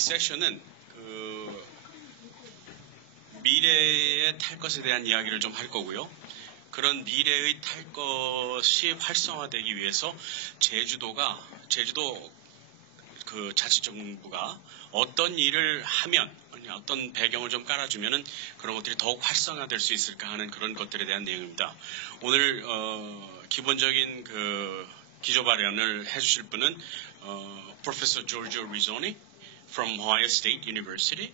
세션은 미래에 탈 것에 대한 이야기를 좀 할 거고요. 그런 미래의 탈 것이 활성화되기 위해서 제주도 그 자치정부가 어떤 일을 하면 어떤 배경을 좀 깔아주면은 그런 것들이 더욱 활성화될 수 있을까 하는 그런 것들에 대한 내용입니다. 오늘 기본적인 그 기조 발언을 해주실 분은 Professor Giorgio Rizzoni from Ohio State University.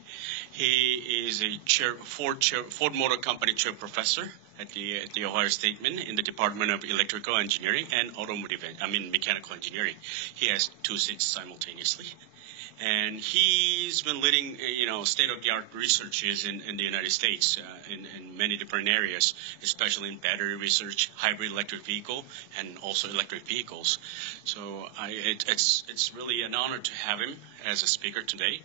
He is a Ford Motor Company chair professor at the Ohio State in the Department of Electrical Engineering and Mechanical Engineering. He has two seats simultaneously. And he's been leading, state-of-the-art researches in the United States in many different areas, especially in battery research, hybrid electric vehicle, and also electric vehicles. So it's really an honor to have him as a speaker today.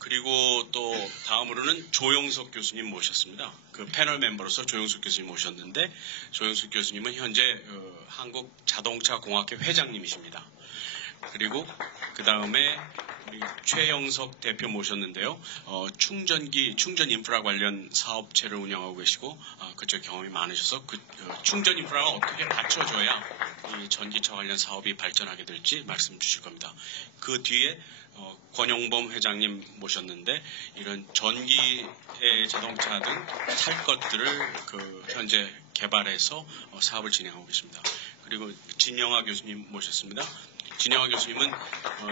그리고 또 다음으로는 조영석 교수님 모셨습니다. 그 패널 멤버로서 조영석 교수님 모셨는데 조영석 교수님은 현재 한국자동차공학회 회장님이십니다. 그리고 그 다음에 우리 최영석 대표 모셨는데요. 충전 인프라 관련 사업체를 운영하고 계시고 그쪽 경험이 많으셔서 충전 인프라가 어떻게 받쳐줘야 이 전기차 관련 사업이 발전하게 될지 말씀 주실 겁니다. 그 뒤에 권용범 회장님 모셨는데 이런 전기의 자동차 등 살 것들을 현재 개발해서 사업을 진행하고 계십니다. 그리고 진영아 교수님 모셨습니다. 진영아 교수님은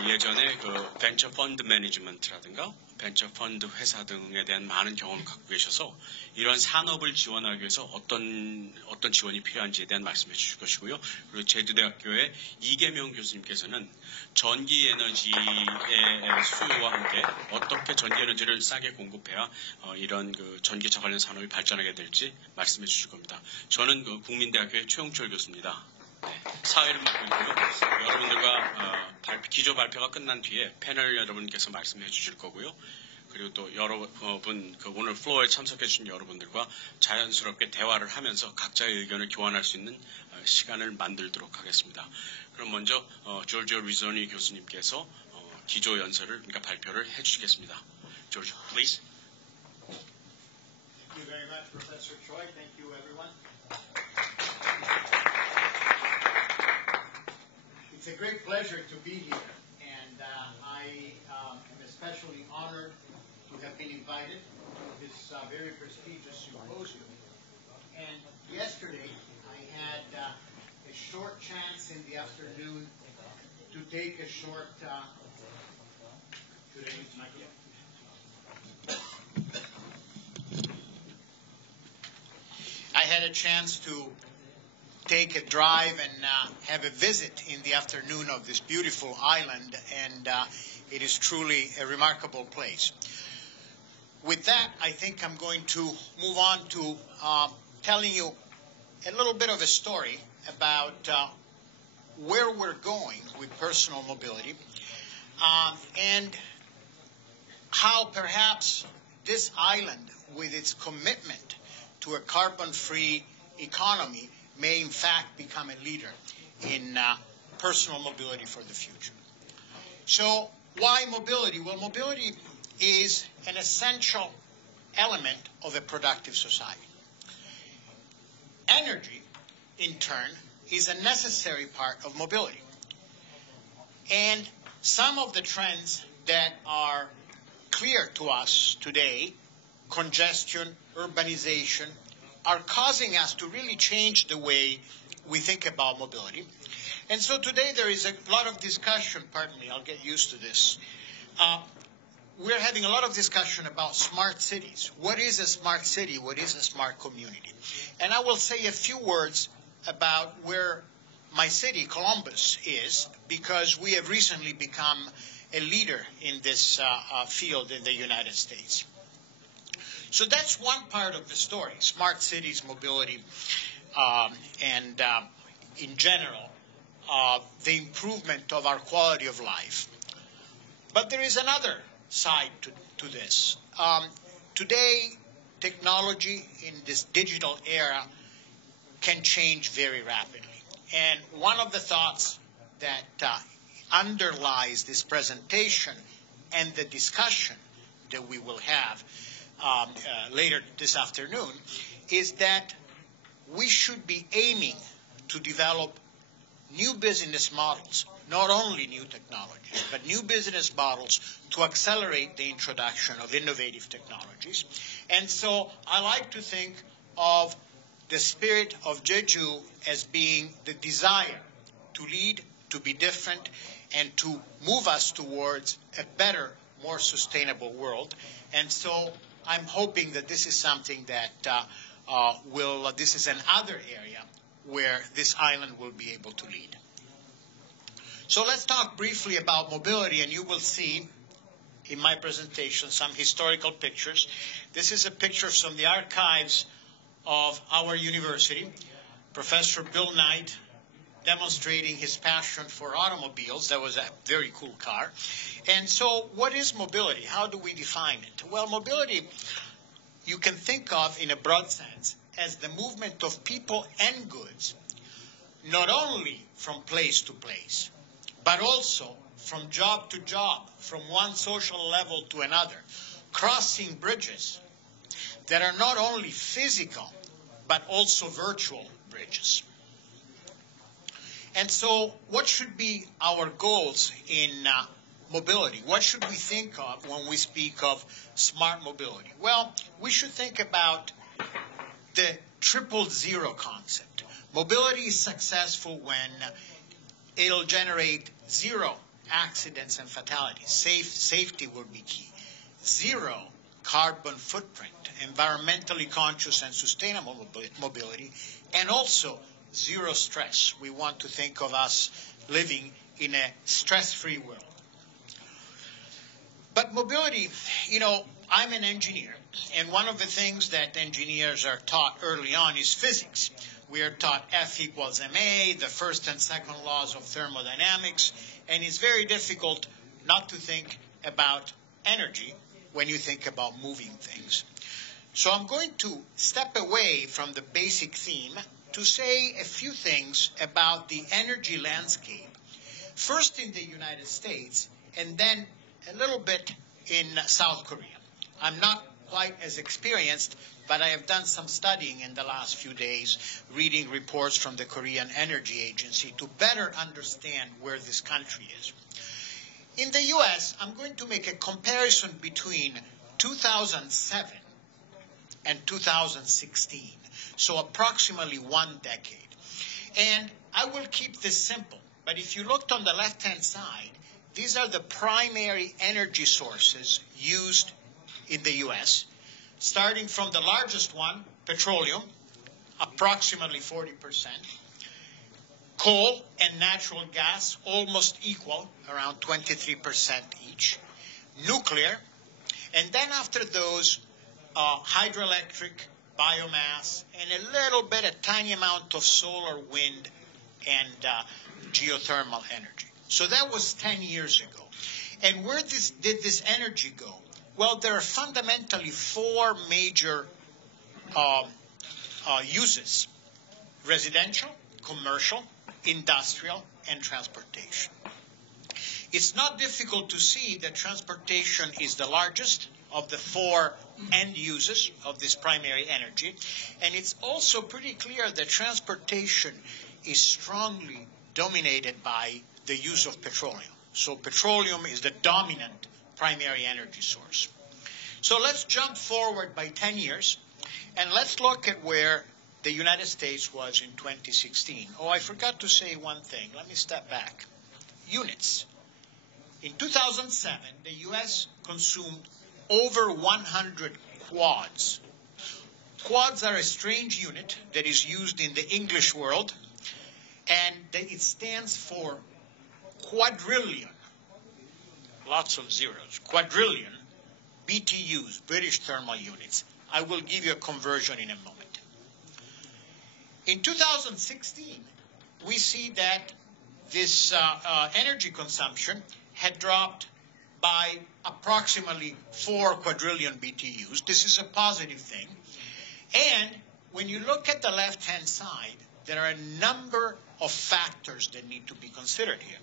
예전에 그 벤처 펀드 매니지먼트라든가 벤처 펀드 회사 등에 대한 많은 경험을 갖고 계셔서 이런 산업을 지원하기 위해서 어떤 지원이 필요한지에 대한 말씀해 주실 것이고요. 그리고 제주대학교의 이계명 교수님께서는 전기 에너지의 수요와 함께 어떻게 전기 에너지를 싸게 공급해야 이런 그 전기차 관련 산업이 발전하게 될지 말씀해 주실 겁니다. 저는 국민대학교의 최용철 교수입니다. 사회를 맡고 있고요. 여러분들과 기조 발표가 끝난 뒤에 패널 여러분께서 말씀해 주실 거고요. 그리고 또 여러분 오늘 플로어에 참석해 주신 여러분들과 자연스럽게 대화를 하면서 각자의 의견을 교환할 수 있는 시간을 만들도록 하겠습니다. 그럼 먼저 조지오 리조니 교수님께서 기조 연설을 발표를 해주시겠습니다. 조지오, please. Thank you very much, Professor Choi. Thank you, everyone. It's a great pleasure to be here, and I am especially honored to have been invited to this very prestigious symposium. And yesterday, I had a short chance in the afternoon to take a short. I had a chance to take a drive and have a visit in the afternoon of this beautiful island, and it is truly a remarkable place. With that, I think I'm going to move on to telling you a little bit of a story about where we're going with personal mobility and how perhaps this island, with its commitment to a carbon-free economy, may in fact become a leader in personal mobility for the future. So why mobility? Well, mobility is an essential element of a productive society. Energy, in turn, is a necessary part of mobility. And some of the trends that are clear to us today, congestion, urbanization, are causing us to really change the way we think about mobility. And so today there is a lot of discussion, pardon me, I'll get used to this. We're having a lot of discussion about smart cities. What is a smart city? What is a smart community? And I will say a few words about where my city, Columbus, is, because we have recently become a leader in this field in the United States. So that's one part of the story, smart cities, mobility, and in general, the improvement of our quality of life. But there is another side to this. Today, technology in this digital era can change very rapidly. And one of the thoughts that underlies this presentation and the discussion that we will have later this afternoon is that we should be aiming to develop new business models, not only new technologies, but new business models to accelerate the introduction of innovative technologies. And so I like to think of the spirit of Jeju as being the desire to lead, to be different, and to move us towards a better, more sustainable world. And so I'm hoping that this is something that this is another area where this island will be able to lead. So let's talk briefly about mobility, and you will see in my presentation some historical pictures. This is a picture from the archives of our university. Professor Bill Knight demonstrating his passion for automobiles. That was a very cool car. And so what is mobility? How do we define it? Well, mobility you can think of in a broad sense as the movement of people and goods, not only from place to place, but also from job to job, from one social level to another, crossing bridges that are not only physical, but also virtual bridges. And so what should be our goals in mobility? What should we think of when we speak of smart mobility? Well, we should think about the 000 concept. Mobility is successful when it'll generate 0 accidents and fatalities. Safety will be key. 0 carbon footprint, environmentally conscious and sustainable mobility, and also 0 stress. We want to think of us living in a stress-free world. But mobility, I'm an engineer, and one of the things that engineers are taught early on is physics. We are taught F equals ma, the first and second laws of thermodynamics, and it's very difficult not to think about energy when you think about moving things. So I'm going to step away from the basic theme to say a few things about the energy landscape, first in the United States, and then a little bit in South Korea. I'm not quite as experienced, but I have done some studying in the last few days, reading reports from the Korean Energy Agency to better understand where this country is. In the U.S., I'm going to make a comparison between 2007 and 2016, so approximately 1 decade. And I will keep this simple, but if you looked on the left-hand side, these are the primary energy sources used in the U.S., starting from the largest one, petroleum, approximately 40%, coal and natural gas, almost equal, around 23% each, nuclear, and then after those, hydroelectric, biomass, and a tiny amount of solar, wind, and geothermal energy. So that was 10 years ago. And where did this energy go? Well, there are fundamentally 4 major uses: residential, commercial, industrial, and transportation. It's not difficult to see that transportation is the largest of the 4 end uses of this primary energy, and it's also pretty clear that transportation is strongly dominated by the use of petroleum. So petroleum is the dominant primary energy source. So let's jump forward by 10 years, and let's look at where the United States was in 2016. Oh, I forgot to say one thing. Let me step back. Units. In 2007, the U.S. consumed over 100 quads. Quads are a strange unit that is used in the English world, and it stands for quadrillion, lots of zeros, quadrillion BTUs, British thermal units. I will give you a conversion in a moment. In 2016, we see that this energy consumption had dropped by approximately 4 quadrillion BTUs. This is a positive thing. And when you look at the left-hand side, there are a number of factors that need to be considered here.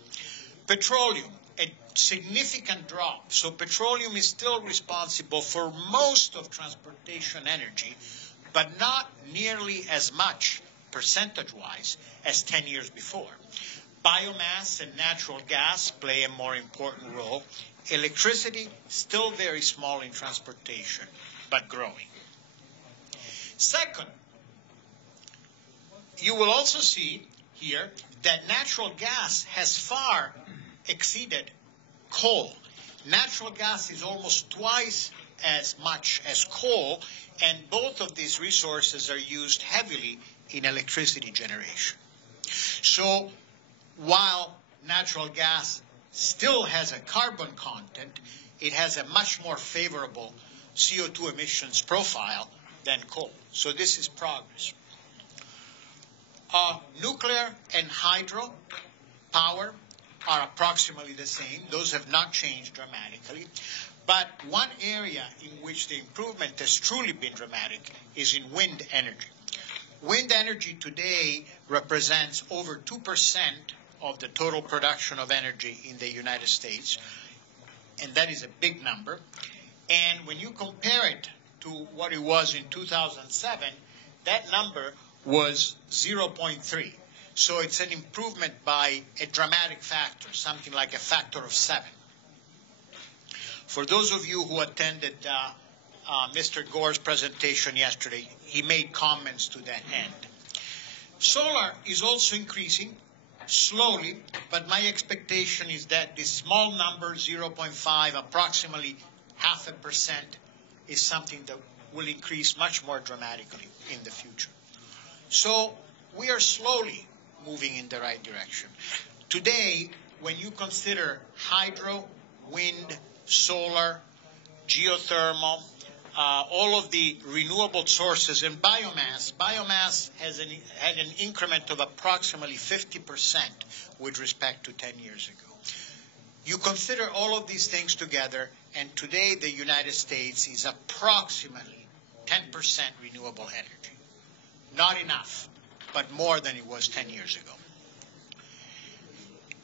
Petroleum, a significant drop. So petroleum is still responsible for most of transportation energy, but not nearly as much percentage-wise as 10 years before. Biomass and natural gas play a more important role. Electricity, still very small in transportation, but growing. Second, you will also see here that natural gas has far exceeded coal. Natural gas is almost twice as much as coal, and both of these resources are used heavily in electricity generation. So while natural gas still has a carbon content, it has a much more favorable CO2 emissions profile than coal. So this is progress. Nuclear and hydro power are approximately the same. Those have not changed dramatically. But one area in which the improvement has truly been dramatic is in wind energy. Wind energy today represents over 2% of the total production of energy in the United States, and that is a big number. And when you compare it to what it was in 2007, that number was 0.3. So it's an improvement by a dramatic factor, something like a factor of 7. For those of you who attended Mr. Gore's presentation yesterday, he made comments to that end. Solar is also increasing slowly, but my expectation is that this small number, 0.5, approximately 0.5%, is something that will increase much more dramatically in the future. So we are slowly moving in the right direction. Today, when you consider hydro, wind, solar, geothermal, all of the renewable sources, and biomass had an increment of approximately 50% with respect to 10 years ago. You consider all of these things together, and today the United States is approximately 10% renewable energy. Not enough, but more than it was 10 years ago.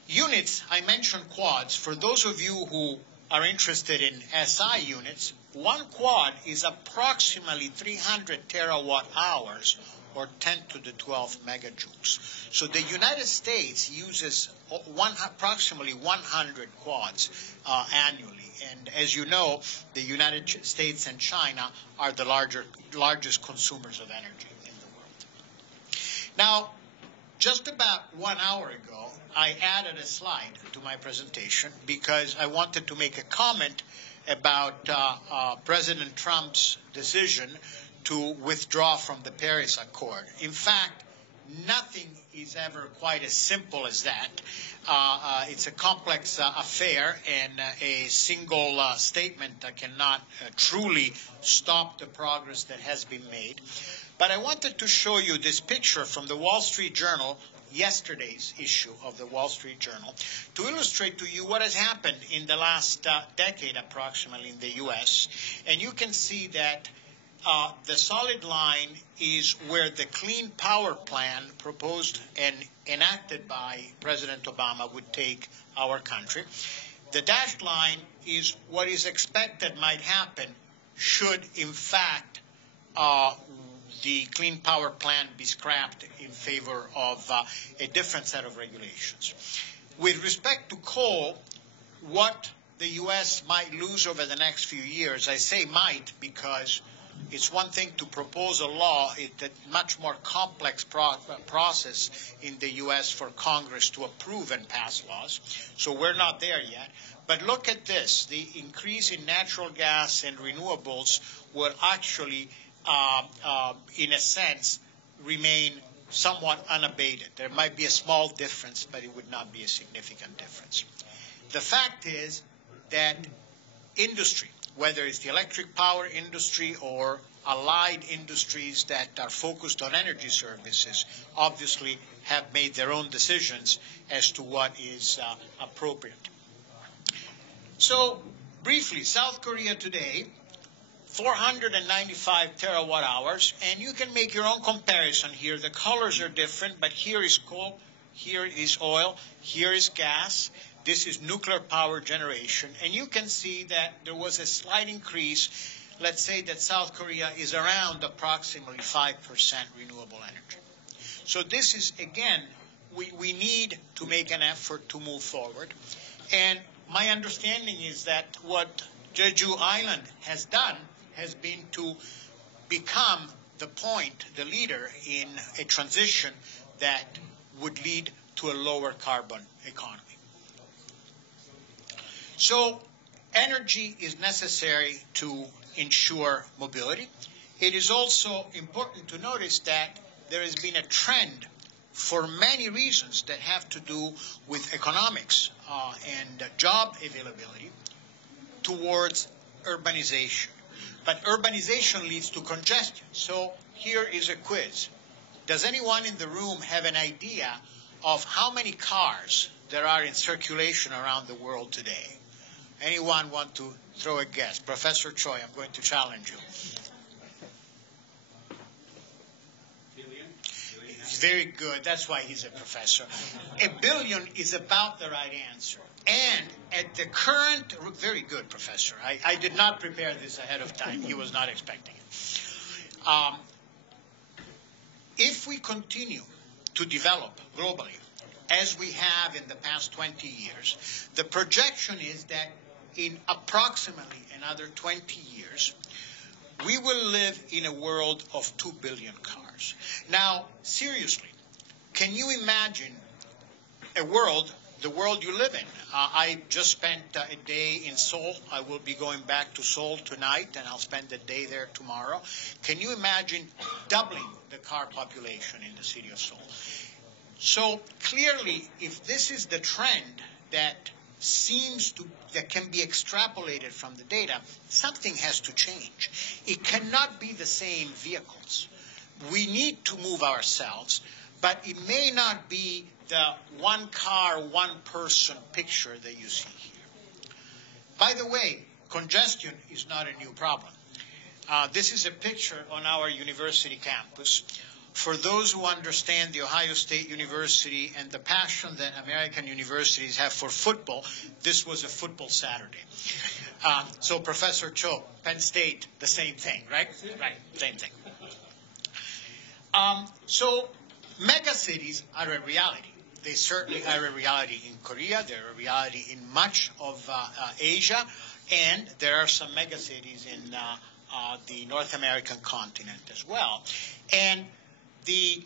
Units, I mentioned quads. For those of you who are interested in SI units, one quad is approximately 300 terawatt hours, or 10 to the 12 megajoules. So the United States uses approximately 100 quads annually. And as you know, the United States and China are the largest consumers of energy in the world. Now, just about 1 hour ago, I added a slide to my presentation because I wanted to make a comment about President Trump's decision to withdraw from the Paris Accord. In fact, nothing is ever quite as simple as that. It's a complex affair, and a single statement cannot truly stop the progress that has been made. But I wanted to show you this picture from the Wall Street Journal, yesterday's issue of the Wall Street Journal, to illustrate to you what has happened in the last decade approximately in the U.S. And you can see that the solid line is where the Clean Power Plan proposed and enacted by President Obama would take our country. The dashed line is what is expected might happen should, in fact, the Clean Power Plan be scrapped in favor of a different set of regulations. With respect to coal, what the U.S. might lose over the next few years, I say might because it's one thing to propose a law. It's a much more complex process in the U.S. for Congress to approve and pass laws. So we're not there yet. But look at this. The increase in natural gas and renewables will actually, in a sense, remain somewhat unabated. There might be a small difference, but it would not be a significant difference. The fact is that industry, whether it's the electric power industry or allied industries that are focused on energy services, obviously have made their own decisions as to what is appropriate. So, briefly, South Korea today, 495 terawatt hours, and you can make your own comparison here. The colors are different, but here is coal, here is oil, here is gas. This is nuclear power generation. And you can see that there was a slight increase. Let's say that South Korea is around approximately 5% renewable energy. So this is, again, we need to make an effort to move forward. And my understanding is that what Jeju Island has done has been to become the point, the leader in a transition that would lead to a lower carbon economy. So energy is necessary to ensure mobility. It is also important to notice that there has been a trend for many reasons that have to do with economics and job availability towards urbanization. But urbanization leads to congestion. So here is a quiz. Does anyone in the room have an idea of how many cars there are in circulation around the world today? Anyone want to throw a guess? Professor Choi, I'm going to challenge you. Very good. That's why he's a professor. 1 billion is about the right answer. And at the current, very good, Professor. I did not prepare this ahead of time. He was not expecting it. If we continue to develop globally, as we have in the past 20 years, the projection is that in approximately another 20 years, we will live in a world of 2 billion cars. Now, seriously, can you imagine a world, the world you live in? I just spent a day in Seoul. I will be going back to Seoul tonight, and I'll spend a day there tomorrow. Can you imagine doubling the car population in the city of Seoul? So clearly, if this is the trend that that can be extrapolated from the data, something has to change. It cannot be the same vehicles. We need to move ourselves, but it may not be the one car, one person picture that you see here. By the way, congestion is not a new problem. This is a picture on our university campus. For those who understand the Ohio State University and the passion that American universities have for football, this was a football Saturday. So Professor Cho, Penn State, the same thing, right? Right, same thing. So megacities are a reality. They certainly are a reality in Korea. They're a reality in much of Asia. And there are some megacities in the North American continent as well. And the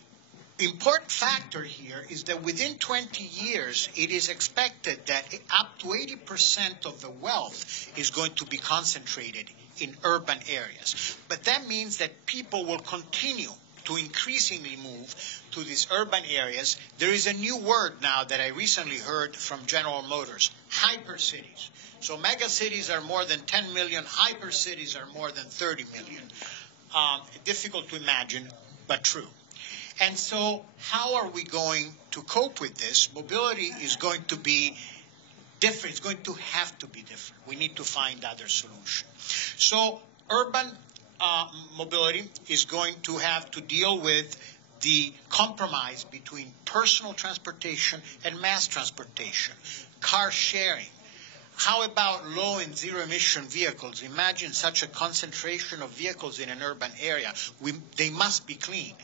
important factor here is that within 20 years, it is expected that up to 80% of the wealth is going to be concentrated in urban areas. But that means that people will continue to increasingly move to these urban areas. There is a new word now that I recently heard from General Motors, hypercities. So megacities are more than 10 million, hypercities are more than 30 million. Difficult to imagine, but true. And so how are we going to cope with this? Mobility is going to be different. It's going to have to be different. We need to find other solutions. So urban mobility is going to have to deal with the compromise between personal transportation and mass transportation, car sharing. How about low and zero emission vehicles? Imagine such a concentration of vehicles in an urban area. They must be clean.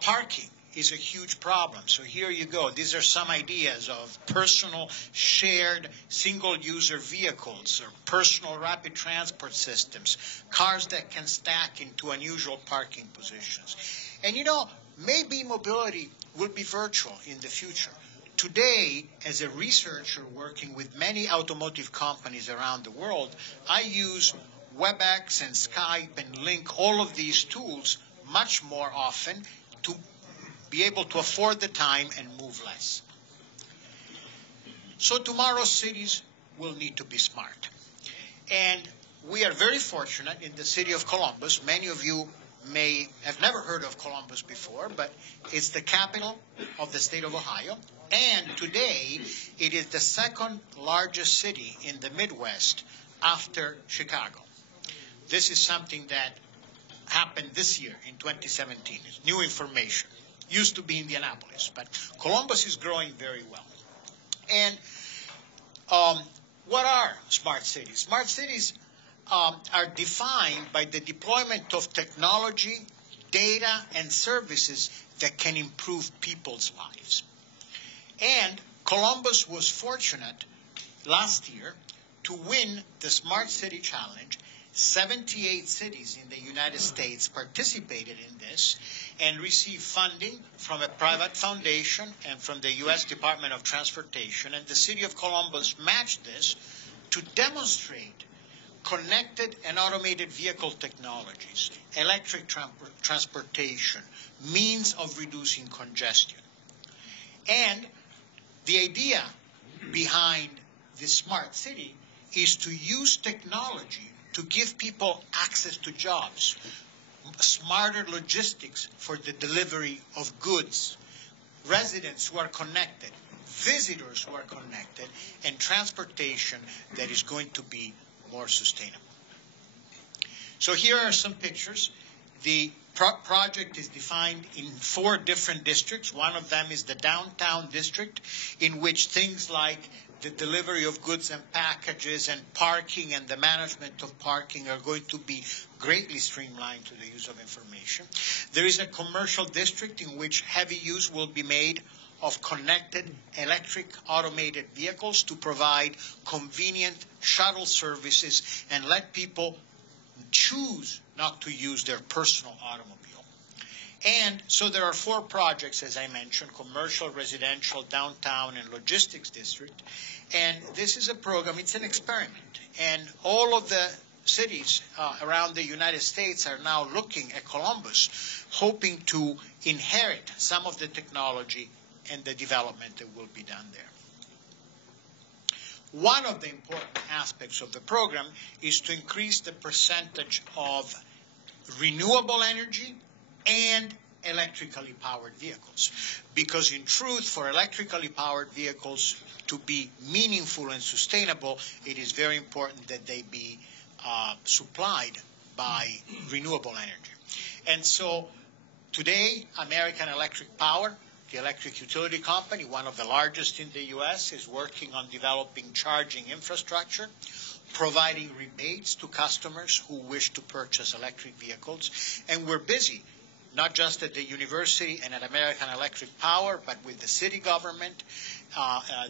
Parking is a huge problem. So here you go. These are some ideas of personal shared single-user vehicles or personal rapid transport systems, cars that can stack into unusual parking positions. And maybe mobility will be virtual in the future. Today, as a researcher working with many automotive companies around the world, I use WebEx and Skype and Link, all of these tools, much more often to be able to afford the time and move less. So tomorrow's cities will need to be smart. And we are very fortunate in the city of Columbus. Many of you may have never heard of Columbus before, but it's the capital of the state of Ohio. And today, it is the second largest city in the Midwest after Chicago. This is something that happened this year in 2017. It's new information. Used to be Indianapolis, but Columbus is growing very well. And what are smart cities? Smart cities are defined by the deployment of technology, data, and services that can improve people's lives. And Columbus was fortunate last year to win the Smart City Challenge. 78 cities in the United States participated in this and received funding from a private foundation and from the U.S. Department of Transportation. And the city of Columbus matched this to demonstrate connected and automated vehicle technologies, electric transportation, means of reducing congestion. And the idea behind the smart city is to use technology to give people access to jobs, smarter logistics for the delivery of goods, residents who are connected, visitors who are connected, and transportation that is going to be more sustainable. So here are some pictures. The project is defined in 4 different districts. One of them is the downtown district, in which things like the delivery of goods and packages and parking and the management of parking are going to be greatly streamlined to the use of information. There is a commercial district in which heavy use will be made of connected electric automated vehicles to provide convenient shuttle services and let people choose not to use their personal automobile. And so there are 4 projects, as I mentioned: commercial, residential, downtown, and logistics district. And this is a program, it's an experiment. And all of the cities around the United States are now looking at Columbus, hoping to inherit some of the technology and the development that will be done there. One of the important aspects of the program is to increase the percentage of renewable energy and electrically powered vehicles. Because in truth, for electrically powered vehicles to be meaningful and sustainable, it is very important that they be supplied by renewable energy. And so today, American Electric Power, the electric utility company, one of the largest in the U.S., is working on developing charging infrastructure, providing rebates to customers who wish to purchase electric vehicles. And we're busy, not just at the university and at American Electric Power, but with the city government,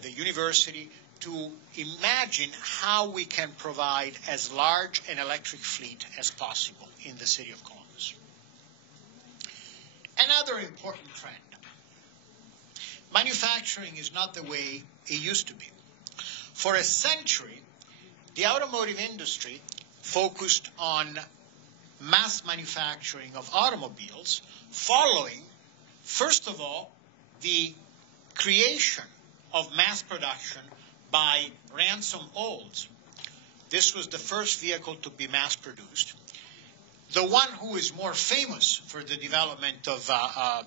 the university, to imagine how we can provide as large an electric fleet as possible in the city of Columbus. Another important trend. Manufacturing is not the way it used to be. For a century, the automotive industry focused on mass manufacturing of automobiles, following, first of all, the creation of mass production by Ransom Olds. This was the first vehicle to be mass produced. The one who is more famous for the development of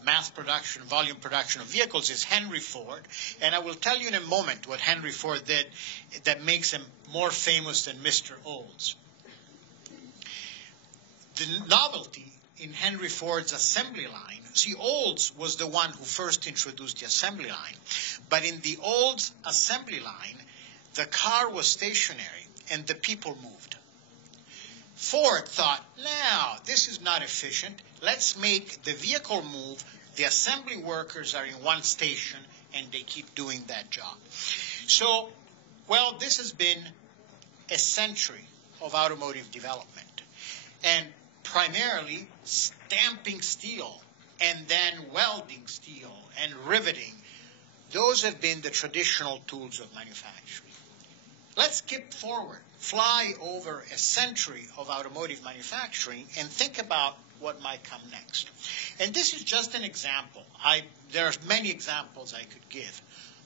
mass production, volume production of vehicles is Henry Ford. And I will tell you in a moment what Henry Ford did that makes him more famous than Mr. Olds. The novelty in Henry Ford's assembly line, see, Olds was the one who first introduced the assembly line. But in the Olds assembly line, the car was stationary and the people moved. Ford thought, now, this is not efficient. Let's make the vehicle move. The assembly workers are in one station, and they keep doing that job. So, well, this has been a century of automotive development. And primarily stamping steel, and then welding steel, and riveting. Those have been the traditional tools of manufacturing. Let's skip forward, fly over a century of automotive manufacturing, and think about what might come next. And this is just an example. There are many examples I could give.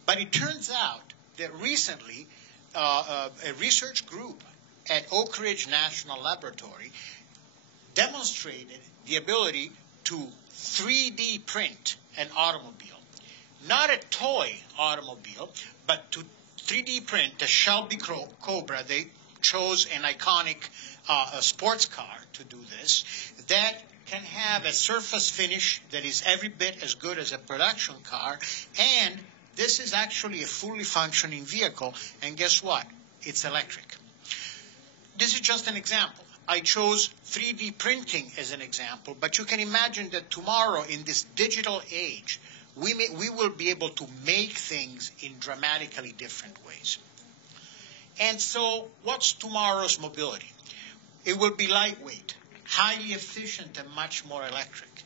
But it turns out that recently, a research group at Oak Ridge National Laboratory demonstrated the ability to 3D print an automobile. Not a toy automobile, but to 3D print a Shelby Cobra. They chose an iconic sports car to do this that can have a surface finish that is every bit as good as a production car, and this is actually a fully functioning vehicle, and guess what? It's electric. This is just an example. I chose 3D printing as an example, but you can imagine that tomorrow in this digital age, we will be able to make things in dramatically different ways. And so what's tomorrow's mobility? It will be lightweight, highly efficient, and much more electric.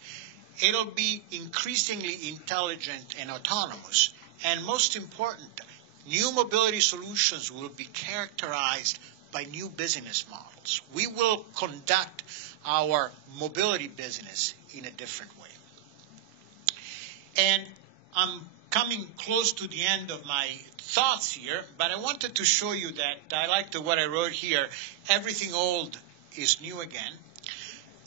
It'll be increasingly intelligent and autonomous. And most important, new mobility solutions will be characterized by new business models. We will conduct our mobility business in a different way. And I'm coming close to the end of my thoughts here, but I wanted to show you that I like what I wrote here, everything old is new again.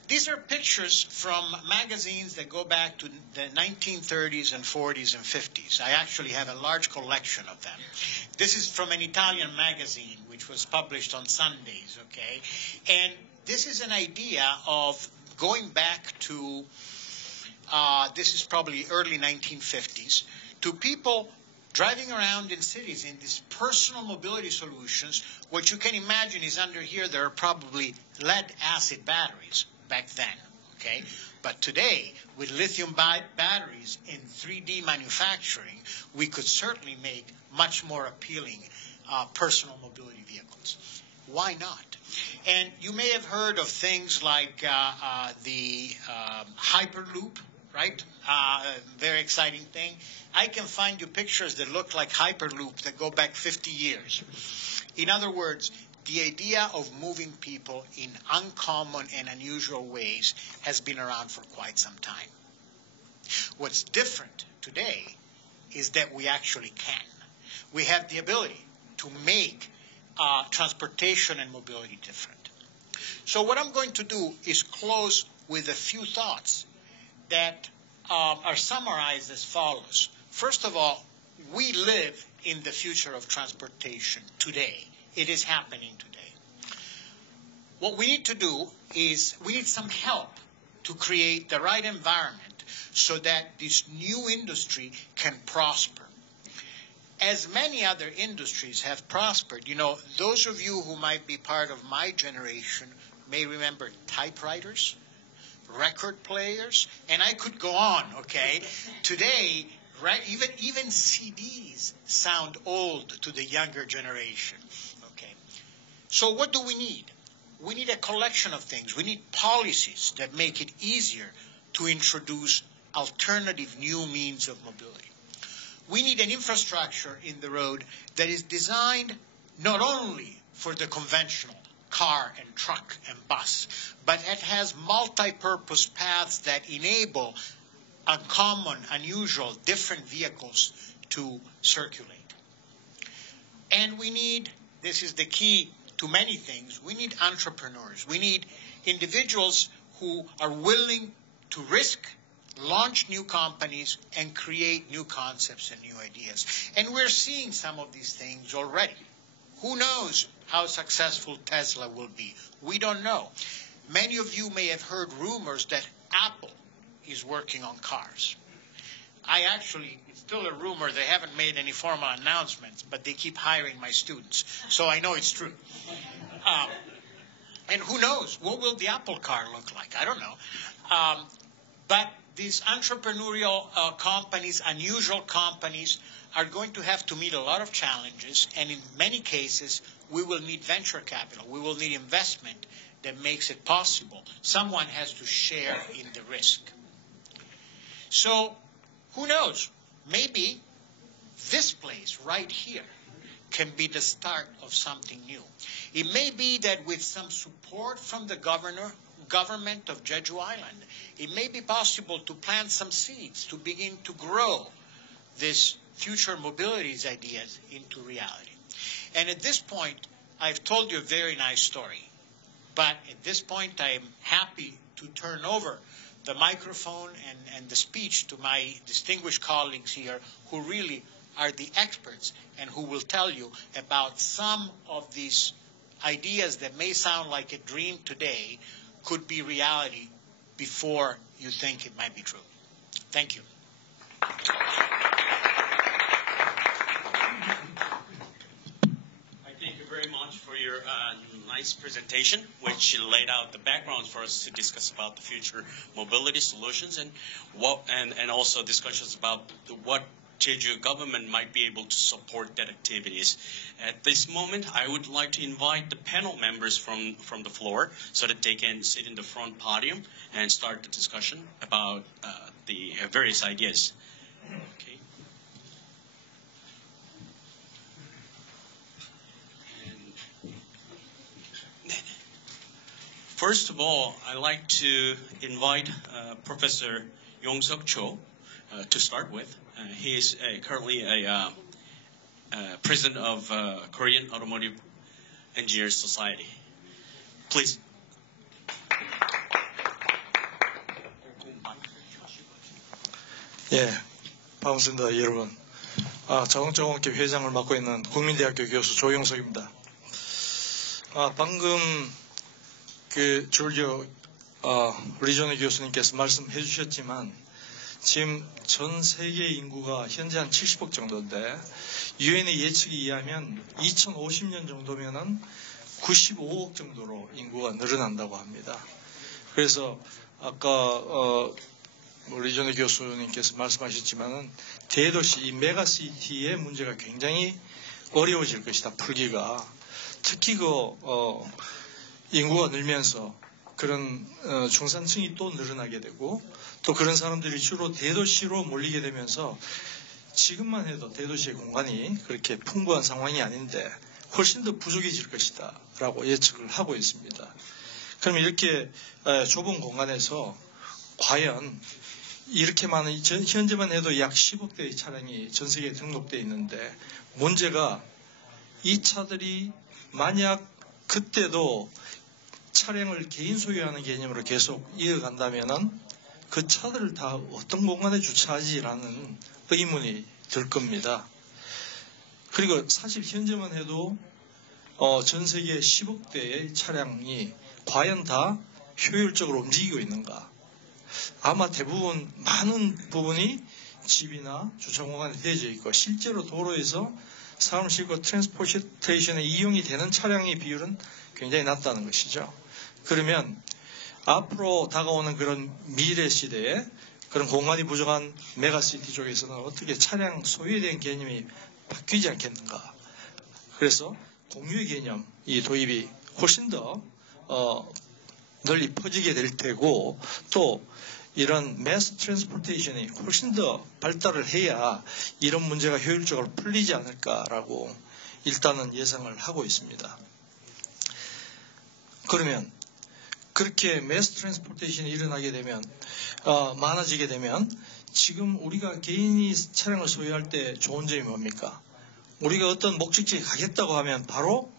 These are pictures from magazines that go back to the 1930s and 40s and 50s. I actually have a large collection of them. This is from an Italian magazine, which was published on Sundays, okay? And this is an idea of going back to, this is probably early 1950s, to people driving around in cities in these personal mobility solutions. What you can imagine is under here there are probably lead-acid batteries back then, okay? But today, with lithium batteries in 3D manufacturing, we could certainly make much more appealing personal mobility vehicles. Why not? And you may have heard of things like the Hyperloop, right? Very exciting thing. I can find you pictures that look like Hyperloop that go back 50 years. In other words, the idea of moving people in uncommon and unusual ways has been around for quite some time. What's different today is that we actually can. We have the ability to make transportation and mobility different. So what I'm going to do is close with a few thoughts that are summarized as follows. First of all, we live in the future of transportation today. It is happening today. What we need to do is we need some help to create the right environment so that this new industry can prosper. As many other industries have prospered, you know, those of you who might be part of my generation may remember typewriters, record players, and I could go on, okay? Today, right, even CDs sound old to the younger generation. So what do we need? We need a collection of things. We need policies that make it easier to introduce alternative new means of mobility. We need an infrastructure in the road that is designed not only for the conventional car and truck and bus, but it has multi-purpose paths that enable uncommon, unusual, different vehicles to circulate. And we need, this is the key to many things, we need entrepreneurs. We need individuals who are willing to risk, launch new companies, and create new concepts and new ideas. And we're seeing some of these things already. Who knows how successful Tesla will be? We don't know. Many of you may have heard rumors that Apple is working on cars. It's still a rumor. They haven't made any formal announcements, but they keep hiring my students. So I know it's true. And who knows? What will the Apple car look like? I don't know. But these entrepreneurial companies, unusual companies, are going to have to meet a lot of challenges. And in many cases, we will need venture capital. We will need investment that makes it possible. Someone has to share in the risk. So who knows? Maybe this place right here can be the start of something new. It may be that with some support from the government of Jeju Island, it may be possible to plant some seeds to begin to grow this future mobilities ideas into reality. And at this point, I've told you a very nice story. But at this point, I am happy to turn over the microphone and the speech to my distinguished colleagues here who really are the experts and who will tell you about some of these ideas that may sound like a dream today could be reality before you think it might be true. Thank you. much for your nice presentation, which laid out the background for us to discuss about the future mobility solutions and also discussions about what Jeju government might be able to support that activities. At this moment, I would like to invite the panel members from the floor so that they can sit in the front podium and start the discussion about the various ideas. Okay. First of all, I'd like to invite Professor Yong-Seok Cho to start with. He is currently a president of Korean Automotive Engineers Society. Please. 예, 반갑습니다, 여러분. 자동차공업계 회장을 맡고 있는 국민대학교 교수 조영석입니다. 방금 조지오 리조네 교수님께서 말씀해 주셨지만 지금 전 세계 인구가 현재 한 70억 정도인데 유엔의 예측에 의하면 2050년 정도면은 95억 정도로 인구가 늘어난다고 합니다. 그래서 아까 리조네 교수님께서 말씀하셨지만은 대도시 이 메가시티의 문제가 굉장히 어려워질 것이다, 풀기가. 특히 인구가 늘면서 그런 중산층이 또 늘어나게 되고 또 그런 사람들이 주로 대도시로 몰리게 되면서 지금만 해도 대도시의 공간이 그렇게 풍부한 상황이 아닌데 훨씬 더 부족해질 것이다 라고 예측을 하고 있습니다. 그럼 이렇게 좁은 공간에서 과연 이렇게 많은 현재만 해도 약 10억 대의 차량이 전 세계에 등록되어 있는데 문제가 이 차들이 만약 그때도 차량을 개인 소유하는 개념으로 계속 이어간다면은 그 차들을 다 어떤 공간에 주차하지라는 의문이 들 겁니다. 그리고 사실 현재만 해도 전 세계 10억 대의 차량이 과연 다 효율적으로 움직이고 있는가? 아마 대부분 많은 부분이 집이나 주차 공간에 되어져 있고 실제로 도로에서 사람 싣고 트랜스포테이션에 이용이 되는 차량의 비율은 굉장히 낮다는 것이죠. 그러면 앞으로 다가오는 그런 미래 시대에 그런 공간이 부족한 메가시티 쪽에서는 어떻게 차량 소유에 대한 개념이 바뀌지 않겠는가. 그래서 공유의 개념이 도입이 훨씬 더 널리 퍼지게 될 테고 또 이런 매스 트랜스포테이션이 훨씬 더 발달을 해야 이런 문제가 효율적으로 풀리지 않을까라고 일단은 예상을 하고 있습니다. 그러면 그렇게 매스 트랜스포테이션이 일어나게 되면 많아지게 되면 지금 우리가 개인이 차량을 소유할 때 좋은 점이 뭡니까? 우리가 어떤 목적지에 가겠다고 하면 바로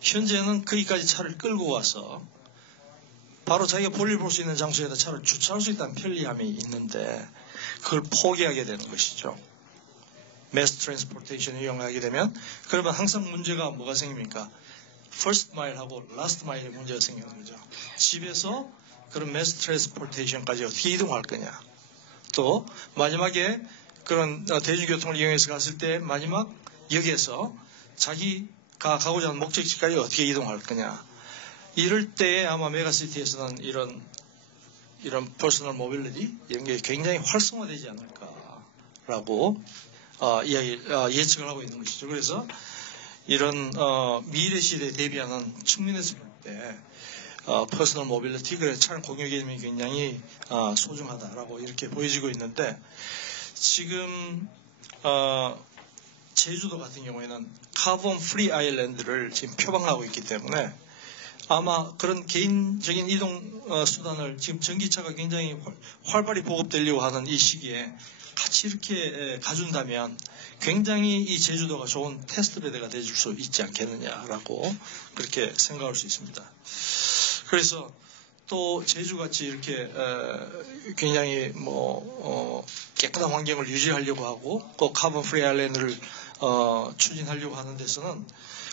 현재는 거기까지 차를 끌고 와서 바로 자기가 볼일 볼 수 있는 장소에다 차를 주차할 수 있다는 편리함이 있는데 그걸 포기하게 되는 것이죠. 매스 트랜스포테이션을 이용하게 되면 그러면 항상 문제가 뭐가 생깁니까? 퍼스트 마일하고 라스트 마일의 문제가 생기는 거죠. 집에서 그런 매스 트랜스포테이션까지 어떻게 이동할 거냐. 또 마지막에 그런 대중교통을 이용해서 갔을 때 마지막 역에서 자기가 가고자 하는 목적지까지 어떻게 이동할 거냐. 이럴 때에 아마 메가시티에서는 이런 퍼스널 모빌리티 이런 게 굉장히 활성화되지 않을까라고 예측을 하고 있는 것이죠. 그래서 이런 미래 시대에 대비하는 측면에서 볼 때 퍼스널 모빌리티 그래서 차량 공유 개념이 굉장히 소중하다라고 이렇게 보여지고 있는데 지금 제주도 같은 경우에는 카본 프리 아일랜드를 지금 표방하고 있기 때문에 아마 그런 개인적인 이동 수단을 지금 전기차가 굉장히 활발히 보급되려고 하는 이 시기에 같이 이렇게 가준다면 굉장히 이 제주도가 좋은 테스트베드가 돼줄 수 있지 않겠느냐라고 그렇게 생각할 수 있습니다. 그래서 또 제주같이 이렇게 굉장히 깨끗한 환경을 유지하려고 하고 또 카본 프리 아일랜드를 추진하려고 하는 데서는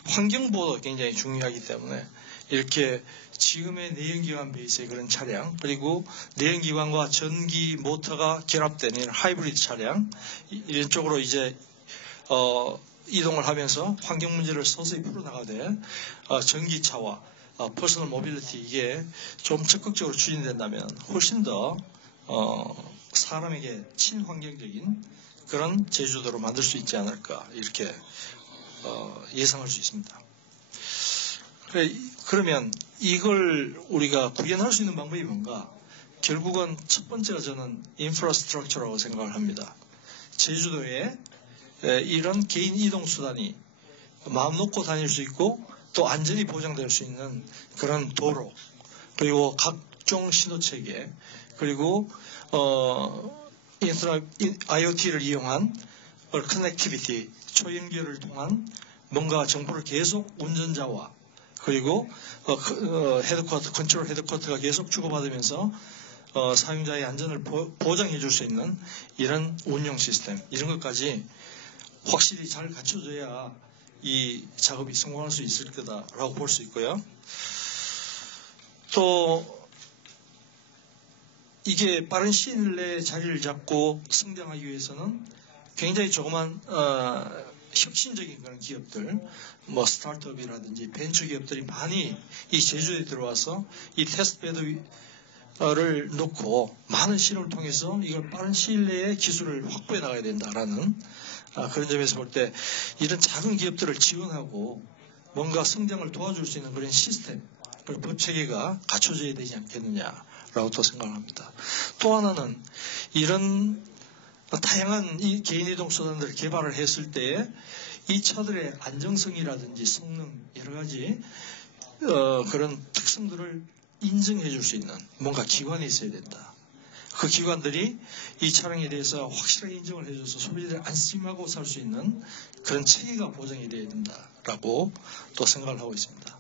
환경보호가 굉장히 중요하기 때문에 이렇게 지금의 내연기관 베이스의 그런 차량 그리고 내연기관과 전기 모터가 결합된 이런 하이브리드 차량 이런 쪽으로 이제 이동을 하면서 환경 문제를 서서히 풀어나가되 전기차와 퍼스널 모빌리티 이게 좀 적극적으로 추진된다면 훨씬 더 사람에게 친환경적인 그런 제주도로 만들 수 있지 않을까 이렇게 예상할 수 있습니다. 그러면 이걸 우리가 구현할 수 있는 방법이 뭔가? 결국은 첫 번째가 저는 인프라스트럭처라고 생각을 합니다. 제주도에 이런 개인 이동 수단이 마음 놓고 다닐 수 있고 또 안전이 보장될 수 있는 그런 도로 그리고 각종 신호체계 그리고 IoT를 이용한 커넥티비티 초연결을 통한 뭔가 정보를 계속 운전자와 그리고 헤드쿼터 컨트롤 헤드쿼터가 계속 주고받으면서 사용자의 안전을 보장해 줄 수 있는 이런 운영 시스템 이런 것까지 확실히 잘 갖춰져야 이 작업이 성공할 수 있을 거다라고 볼 수 있고요. 또 이게 빠른 시일 내에 자리를 잡고 성장하기 위해서는 굉장히 조그만 혁신적인 그런 기업들, 뭐 스타트업이라든지 벤처 기업들이 많이 이 제주도에 들어와서 이 테스트베드를 놓고 많은 실험을 통해서 이걸 빠른 시일 내에 기술을 확보해 나가야 된다라는 그런 점에서 볼 때 이런 작은 기업들을 지원하고 뭔가 성장을 도와줄 수 있는 그런 시스템, 그리고 법 체계가 갖춰져야 되지 않겠느냐라고 또 생각합니다. 또 하나는 이런 다양한 이 개인 이동 수단들을 개발을 했을 때 이 차들의 안정성이라든지 성능 여러 가지 그런 특성들을 인증해 줄 수 있는 뭔가 기관이 있어야 된다. 그 기관들이 이 차량에 대해서 확실하게 인정을 해줘서 소비자들이 안심하고 살 수 있는 그런 체계가 보장이 되어야 된다라고 또 생각을 하고 있습니다.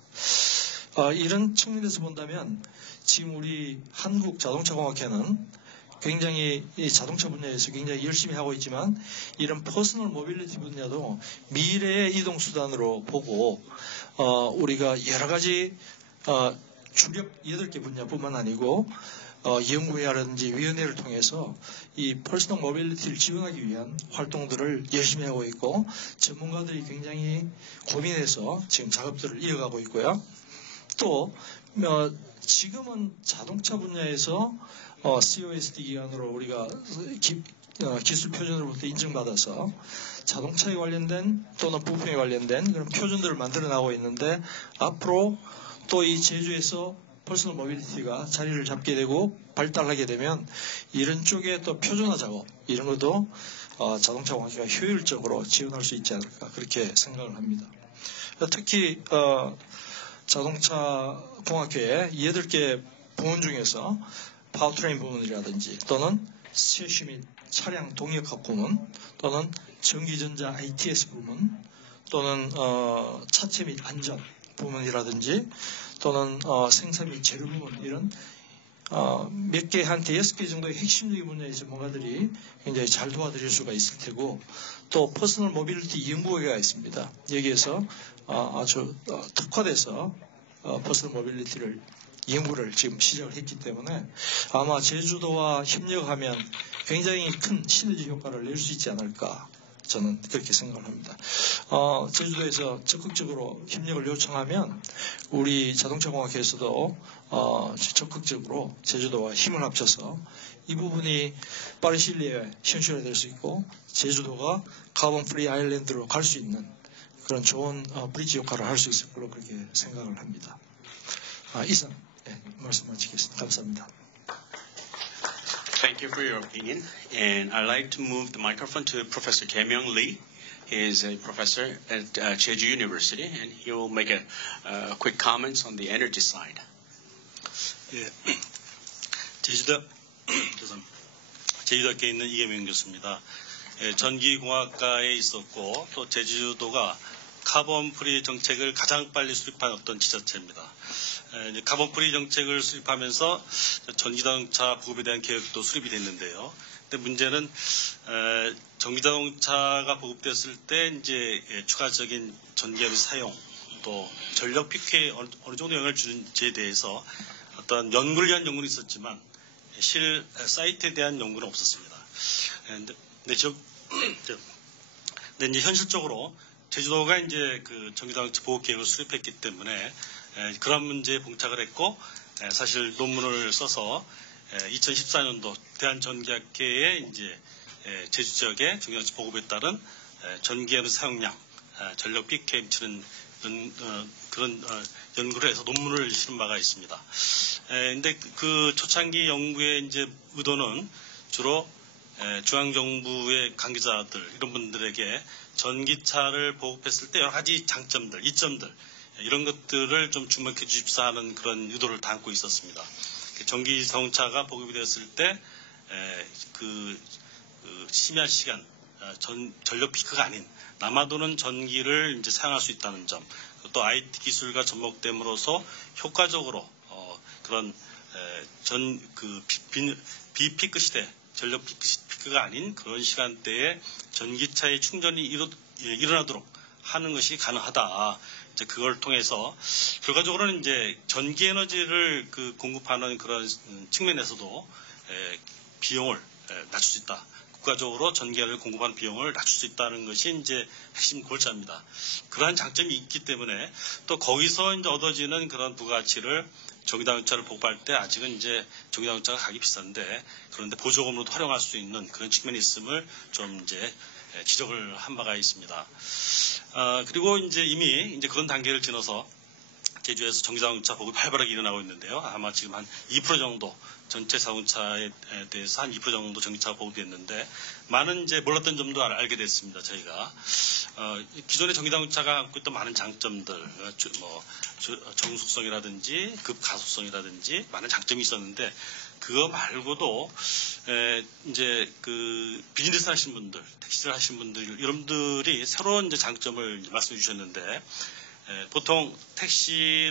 이런 측면에서 본다면 지금 우리 한국자동차공학회는 굉장히 이 자동차 분야에서 굉장히 열심히 하고 있지만 이런 퍼스널 모빌리티 분야도 미래의 이동 수단으로 보고 우리가 여러 가지 주력 8개 분야뿐만 아니고 연구회라든지 위원회를 통해서 이 퍼스널 모빌리티를 지원하기 위한 활동들을 열심히 하고 있고 전문가들이 굉장히 고민해서 지금 작업들을 이어가고 있고요. 또 지금은 자동차 분야에서 COSD 기관으로 우리가 기술 표준으로부터 인증받아서 자동차에 관련된 또는 부품에 관련된 그런 표준들을 만들어 나가고 있는데 앞으로 또 이 제주에서 퍼스널 모빌리티가 자리를 잡게 되고 발달하게 되면 이런 쪽에 또 표준화 작업 이런 것도 자동차 공학회가 효율적으로 지원할 수 있지 않을까 그렇게 생각을 합니다. 특히 자동차 공학회의 8개 부문 중에서 파워트레인 부문이라든지 또는 셰시 및 차량 동역학 부문 또는 전기전자 ITS 부문 또는 차체 및 안전 부문이라든지 또는 생산 및 재료 부문 이런 몇 개 한 5개 정도의 핵심적인 분야의 전문가들이 굉장히 잘 도와드릴 수가 있을 테고 또 퍼스널 모빌리티 연구회가 있습니다. 여기에서 아주 특화돼서 퍼스널 모빌리티를 연구를 지금 시작을 했기 때문에 아마 제주도와 협력하면 굉장히 큰 시너지 효과를 낼 수 있지 않을까 저는 그렇게 생각을 합니다. 제주도에서 적극적으로 협력을 요청하면 우리 자동차공학회에서도 적극적으로 제주도와 힘을 합쳐서 이 부분이 빠른 시일 내에 현실화될 수 있고 제주도가 카본 프리 아일랜드로 갈 수 있는 그런 좋은 브리지 역할을 할 수 있을 걸로 그렇게 생각을 합니다. 이상 말씀 마치겠습니다. 감사합니다. Thank you for your opinion. And I'd like to move the microphone to Professor Kim-Young Lee. He is a professor at Jeju University, and he will make a quick comments on the energy side. 예, 제주대학교에 있는 이계명 교수입니다. 예, 전기공학과에 있었고 또 제주도가 카본 프리 정책을 가장 빨리 수립한 어떤 지자체입니다. 카본 프리 정책을 수립하면서 전기자동차 보급에 대한 계획도 수립이 됐는데요. 근데 문제는 전기자동차가 보급됐을 때 이제 추가적인 전기의 사용 또 전력 피크에 어느 정도 영향을 주는지에 대해서 어떤 연구를 위한 연구는 있었지만 실 사이트에 대한 연구는 없었습니다. 근데 이제 현실적으로 제주도가 이제 그 전기자동차 보호 계획을 수립했기 때문에 그런 문제에 봉착을 했고 사실 논문을 써서 2014년도 대한전기학회의 이제 제주 지역의 전기장치 보급에 따른 전기에너지 사용량, 전력 피크에 미치는 그런 연구를 해서 논문을 실은 바가 있습니다. 근데 그 초창기 연구의 이제 의도는 주로 중앙정부의 관계자들 이런 분들에게 전기차를 보급했을 때 여러 가지 장점들, 이점들 이런 것들을 좀 주목해 주십사 하는 그런 의도를 담고 있었습니다. 전기 자동차가 보급이 되었을 때 그 심야 시간 전력 피크가 아닌 남아도는 전기를 이제 사용할 수 있다는 점, 또 IT 기술과 접목됨으로써 효과적으로 그런 비피크 시대 전력 피크가 아닌 그런 시간대에 전기차의 충전이 일어나도록 하는 것이 가능하다. 이제 그걸 통해서 결과적으로는 이제 전기 에너지를 공급하는 그런 측면에서도 비용을 낮출 수 있다. 국가적으로 전기를 공급하는 비용을 낮출 수 있다는 것이 이제 핵심 골자입니다. 그러한 장점이 있기 때문에 또 거기서 이제 얻어지는 그런 부가가치를 전기자동차를 보급할 때 아직은 이제 전기자동차가 가격이 비싼데 그런데 보조금으로도 활용할 수 있는 그런 측면이 있음을 좀 이제 지적을 한 바가 있습니다. 그리고 이제 이미 이제 그런 단계를 지나서 제주에서 전기자동차 보급이 활발하게 일어나고 있는데요. 아마 지금 한 2% 정도 전체 자동차에 대해서 한 2% 정도 전기차가 보급됐는데 많은 이제 몰랐던 점도 알게 됐습니다. 저희가 기존의 전기자동차가 갖고 있던 많은 장점들, 정숙성이라든지 급가속성이라든지 많은 장점이 있었는데 그거 말고도 이제 그 비즈니스 하신 분들, 택시를 하신 분들 이런 분들이 새로운 이제 장점을 말씀해 주셨는데. 보통 택시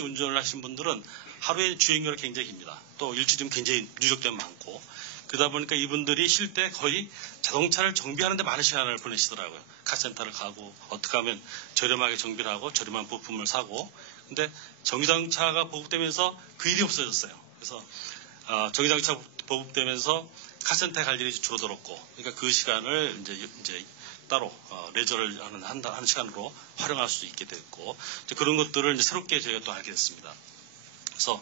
운전을 하신 분들은 하루에 주행거리가 굉장히 깁니다. 또 일주일이면 굉장히 누적되면 많고 그러다 보니까 이분들이 쉴 때 거의 자동차를 정비하는 데 많은 시간을 보내시더라고요. 카센터를 가고 어떻게 하면 저렴하게 정비를 하고 저렴한 부품을 사고 근데 전기자동차가 보급되면서 그 일이 없어졌어요. 그래서 전기자동차 보급되면서 카센터에 갈 일이 줄어들었고 그러니까 그 시간을 이제 따로 레저를 하는 시간으로 활용할 수 있게 됐고 그런 것들을 이제 새롭게 저희가 또 알게 됐습니다. 그래서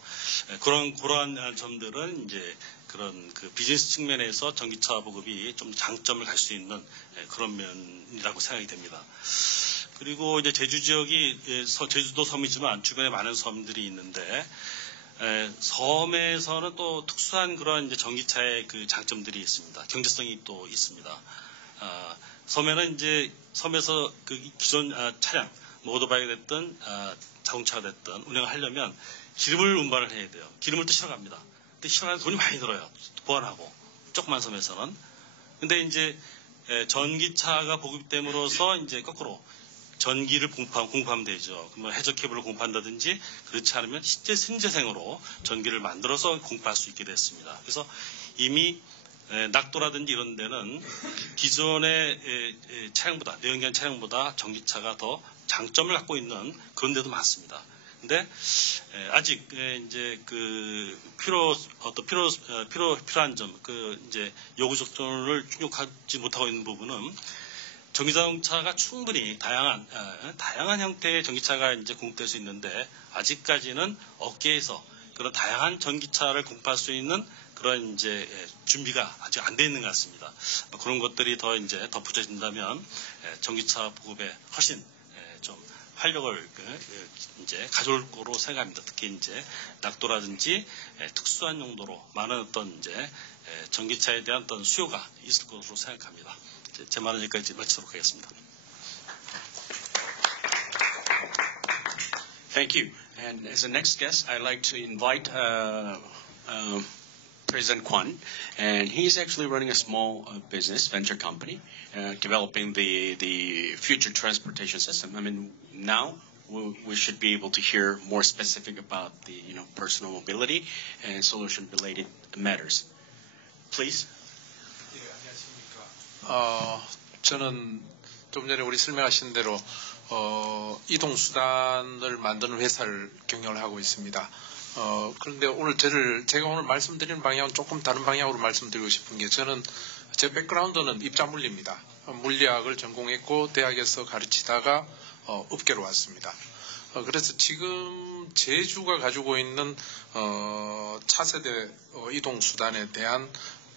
그러한 점들은 이제 그런 그 비즈니스 측면에서 전기차 보급이 좀 장점을 갈 수 있는 그런 면이라고 생각이 됩니다. 그리고 이제 제주 지역이 제주도 섬이지만 주변에 많은 섬들이 있는데 섬에서는 또 특수한 그런 이제 전기차의 그 장점들이 있습니다. 경제성이 또 있습니다. 섬에는 이제 섬에서 그 기존 차량, 오토바이가 됐든 자동차가 됐든 운행을 하려면 기름을 운반을 해야 돼요. 기름을 또 실어갑니다. 근데 실어가는 돈이 많이 들어요. 보관하고 조그만 섬에서는. 근데 이제 전기차가 보급됨으로써 이제 거꾸로 전기를 공급하면 되죠. 뭐 해저 케이블을 공급한다든지 그렇지 않으면 실제 신재생으로 전기를 만들어서 공급할 수 있게 됐습니다. 그래서 이미 낙도라든지 이런 데는 기존의 차량보다 내연기관 차량보다 전기차가 더 장점을 갖고 있는 그런 데도 많습니다. 근데 아직 이제 그 필요한 점, 그 이제 요구 조건을 충족하지 못하고 있는 부분은 전기자동차가 충분히 다양한 형태의 전기차가 이제 공급될 수 있는데 아직까지는 업계에서 그런 다양한 전기차를 공급할 수 있는 그런 이제 준비가 아직 안 돼 있는 것 같습니다. 그런 것들이 더 이제 덧붙여진다면 전기차 보급에 훨씬 좀 활력을 이제 가져올 거로 생각합니다. 특히 이제 낙도라든지 특수한 용도로 많은 어떤 이제 전기차에 대한 어떤 수요가 있을 것으로 생각합니다. 제 말은 여기까지 마치도록 하겠습니다. Thank you. And as the next guest, I'd like to invite President Kwan, and he's actually running a small business venture company, developing the future transportation system. I mean, now we should be able to hear more specific about the personal mobility and solution-related matters. Please. 저는 좀 전에 우리 설명하신 대로 이동수단을 만드는 회사를 경영을 하고 있습니다. 그런데 오늘 제가 오늘 말씀드리는 방향은 조금 다른 방향으로 말씀드리고 싶은 게 제 백그라운드는 입자물리입니다. 물리학을 전공했고 대학에서 가르치다가 업계로 왔습니다. 그래서 지금 제주가 가지고 있는 차세대 이동 수단에 대한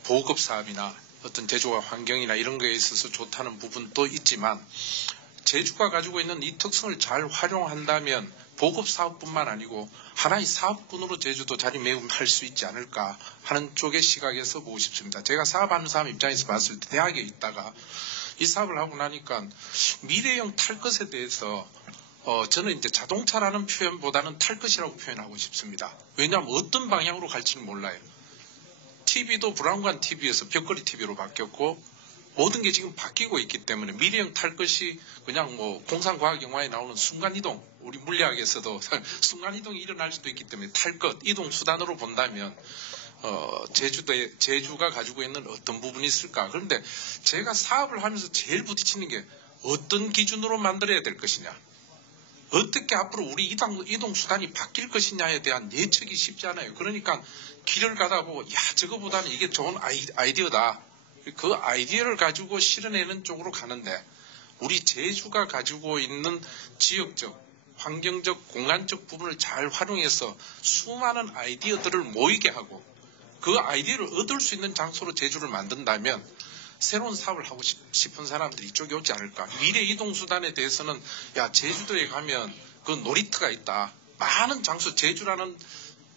보급 사업이나 어떤 제주와 환경이나 이런 거에 있어서 좋다는 부분도 있지만 제주가 가지고 있는 이 특성을 잘 활용한다면 보급 사업뿐만 아니고 하나의 사업군으로 제주도 자리매김할 수 있지 않을까 하는 쪽의 시각에서 보고 싶습니다. 제가 사업하는 사람 입장에서 봤을 때 대학에 있다가 이 사업을 하고 나니까 미래형 탈 것에 대해서 저는 이제 자동차라는 표현보다는 탈 것이라고 표현하고 싶습니다. 왜냐하면 어떤 방향으로 갈지는 몰라요. TV도 브라운관 TV에서 벽걸이 TV로 바뀌었고 모든 게 지금 바뀌고 있기 때문에 미래형 탈 것이 그냥 뭐 공상과학 영화에 나오는 순간이동, 우리 물리학에서도 순간이동이 일어날 수도 있기 때문에 탈 것, 이동 수단으로 본다면 제주가 가지고 있는 어떤 부분이 있을까. 그런데 제가 사업을 하면서 제일 부딪히는 게 어떤 기준으로 만들어야 될 것이냐, 어떻게 앞으로 우리 이동 수단이 바뀔 것이냐에 대한 예측이 쉽지 않아요. 그러니까 길을 가다 보고 야 저거보다는 이게 좋은 아이디어다. 그 아이디어를 가지고 실현내는 쪽으로 가는데 우리 제주가 가지고 있는 지역적, 환경적, 공간적 부분을 잘 활용해서 수많은 아이디어들을 모이게 하고 그 아이디어를 얻을 수 있는 장소로 제주를 만든다면 새로운 사업을 하고 싶은 사람들이 이쪽에 오지 않을까. 미래 이동수단에 대해서는 야 제주도에 가면 그 놀이터가 있다. 많은 장소, 제주라는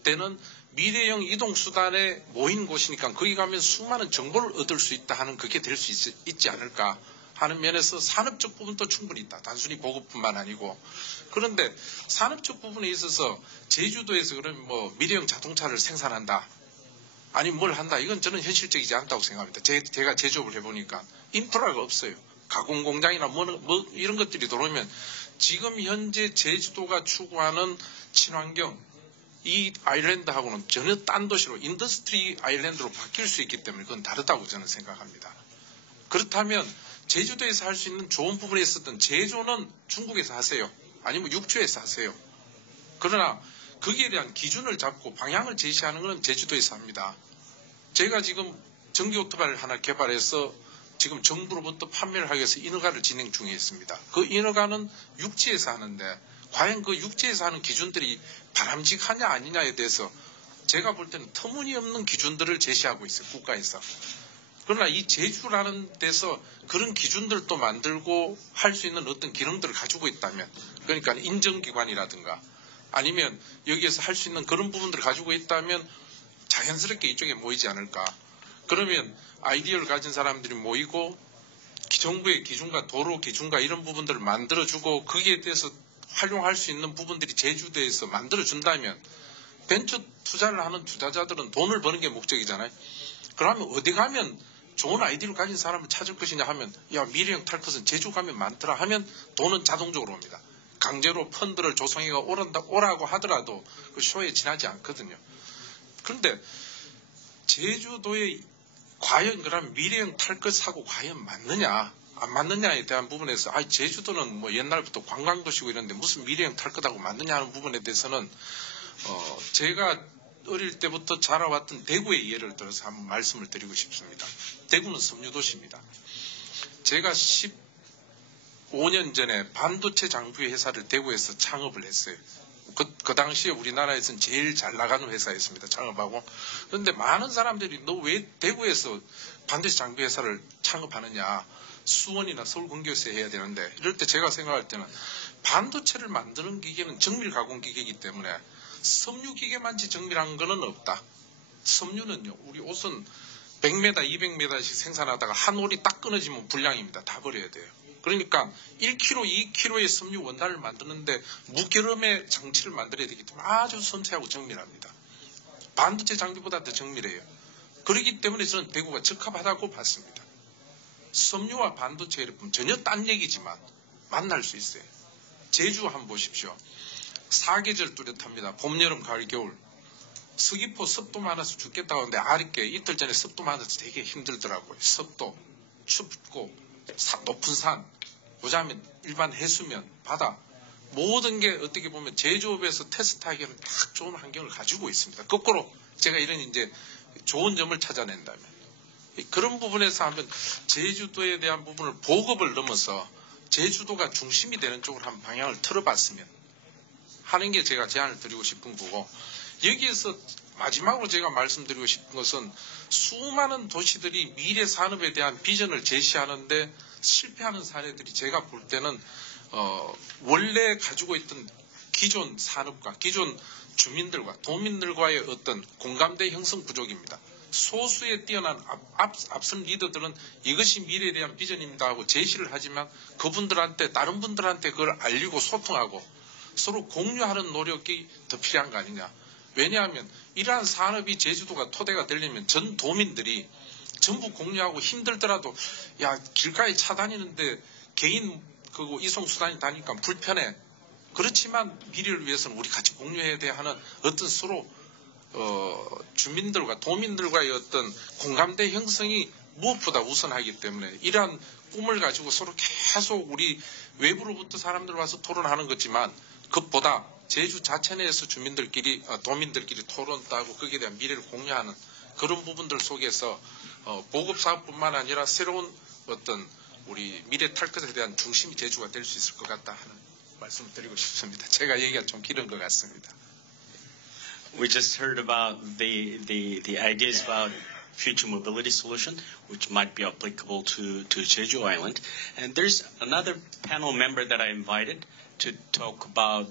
데는 미래형 이동수단에 모인 곳이니까 거기 가면 수많은 정보를 얻을 수 있다 하는 그게 될 수 있지 않을까 하는 면에서 산업적 부분도 충분히 있다. 단순히 보급뿐만 아니고. 그런데 산업적 부분에 있어서 제주도에서 그러면 뭐 미래형 자동차를 생산한다. 아니 뭘 한다. 이건 저는 현실적이지 않다고 생각합니다. 제가 제조업을 해보니까 인프라가 없어요. 가공 공장이나 뭐 이런 것들이 들어오면 지금 현재 제주도가 추구하는 친환경 이 아일랜드하고는 전혀 딴 도시로 인더스트리 아일랜드로 바뀔 수 있기 때문에 그건 다르다고 저는 생각합니다. 그렇다면 제주도에서 할 수 있는 좋은 부분에 있었던 제조는 중국에서 하세요. 아니면 육주에서 하세요. 그러나 거기에 대한 기준을 잡고 방향을 제시하는 것은 제주도에서 합니다. 제가 지금 전기 오토바이를 하나 개발해서 지금 정부로부터 판매를 하기 위해서 인허가를 진행 중에 있습니다. 그 인허가는 육지에서 하는데 과연 그 육지에서 하는 기준들이 바람직하냐 아니냐에 대해서 제가 볼 때는 터무니없는 기준들을 제시하고 있어요. 국가에서. 그러나 이 제주라는 데서 그런 기준들도 만들고 할 수 있는 어떤 기능들을 가지고 있다면, 그러니까 인정기관이라든가 아니면 여기에서 할 수 있는 그런 부분들을 가지고 있다면 자연스럽게 이쪽에 모이지 않을까. 그러면 아이디어를 가진 사람들이 모이고 정부의 기준과 도로 기준과 이런 부분들을 만들어주고 거기에 대해서 활용할 수 있는 부분들이 제주도에서 만들어준다면 벤처 투자를 하는 투자자들은 돈을 버는 게 목적이잖아요. 그러면 어디 가면 좋은 아이디어를 가진 사람을 찾을 것이냐 하면 야 미래형 탈 것은 제주 가면 많더라 하면 돈은 자동적으로 옵니다. 강제로 펀드를 조성해가 오라고 하더라도 그 쇼에 지나지 않거든요. 그런데 제주도에 과연 그럼 미래형 탈 것하고 과연 맞느냐 안 맞느냐에 대한 부분에서 제주도는 뭐 옛날부터 관광도시고 이런데 무슨 미래형 탈 것하고 맞느냐 하는 부분에 대해서는 제가 어릴 때부터 자라왔던 대구의 예를 들어서 한번 말씀을 드리고 싶습니다. 대구는 섬유도시입니다. 제가 15년 전에 반도체 장비 회사를 대구에서 창업을 했어요. 그 당시에 우리나라에서는 제일 잘 나가는 회사였습니다. 창업하고. 그런데 많은 사람들이 너 왜 대구에서 반도체 장비 회사를 창업하느냐. 수원이나 서울근교에서 해야 되는데 이럴 때 제가 생각할 때는 반도체를 만드는 기계는 정밀 가공 기계이기 때문에 섬유 기계만 정밀한 거는 없다. 섬유는요. 우리 옷은 100m, 200m씩 생산하다가 한 올이 딱 끊어지면 불량입니다. 다 버려야 돼요. 그러니까 1kg, 2kg의 섬유 원단을 만드는데 무결함의 장치를 만들어야 되기 때문에 아주 섬세하고 정밀합니다. 반도체 장비보다 더 정밀해요. 그렇기 때문에 저는 대구가 적합하다고 봤습니다. 섬유와 반도체 제품 전혀 딴 얘기지만 만날 수 있어요. 제주 한번 보십시오. 4계절 뚜렷합니다. 봄, 여름, 가을, 겨울. 서귀포 습도 많아서 죽겠다고 하는데 아랫게 이틀 전에 습도 많아서 되게 힘들더라고요. 습도, 춥고 높은 산, 그다음에 일반 해수면, 바다 모든 게 어떻게 보면 제조업에서 테스트하기에는 딱 좋은 환경을 가지고 있습니다. 거꾸로 제가 이런 이제 좋은 점을 찾아낸다면 그런 부분에서 하면 제주도에 대한 부분을 보급을 넘어서 제주도가 중심이 되는 쪽으로 한 방향을 틀어봤으면 하는 게 제가 제안을 드리고 싶은 거고, 여기에서 마지막으로 제가 말씀드리고 싶은 것은 수많은 도시들이 미래 산업에 대한 비전을 제시하는데 실패하는 사례들이 제가 볼 때는 원래 가지고 있던 기존 산업과 기존 주민들과 도민들과의 어떤 공감대 형성 부족입니다. 소수의 뛰어난 앞선 리더들은 이것이 미래에 대한 비전입니다 하고 제시를 하지만 그분들한테 다른 분들한테 그걸 알리고 소통하고 서로 공유하는 노력이 더 필요한 거 아니냐. 왜냐하면 이러한 산업이 제주도가 토대가 되려면 전 도민들이 전부 공유하고 힘들더라도 야 길가에 차 다니는데 개인 그거 이송수단이 다니니까 불편해. 그렇지만 미래를 위해서는 우리 같이 공유해야 돼 하는 어떤 서로 주민들과 도민들과의 어떤 공감대 형성이 무엇보다 우선하기 때문에 이러한 꿈을 가지고 서로 계속 우리 외부로부터 사람들 와서 토론하는 거지만 그것보다 제주 자체 내에서 주민들끼리 도민들끼리 토론도 하고 거기에 대한 미래를 공유하는 그런 부분들 속에서 보급사업뿐만 아니라 새로운 어떤 우리 미래 탈 것에 대한 중심이 제주가 될 수 있을 것 같다 하는 말씀을 드리고 싶습니다. 제가 얘기가 좀 길은 것 같습니다. We just heard about the ideas about future mobility solution, which might be applicable to Jeju Island. And there's another panel member that I invited to talk about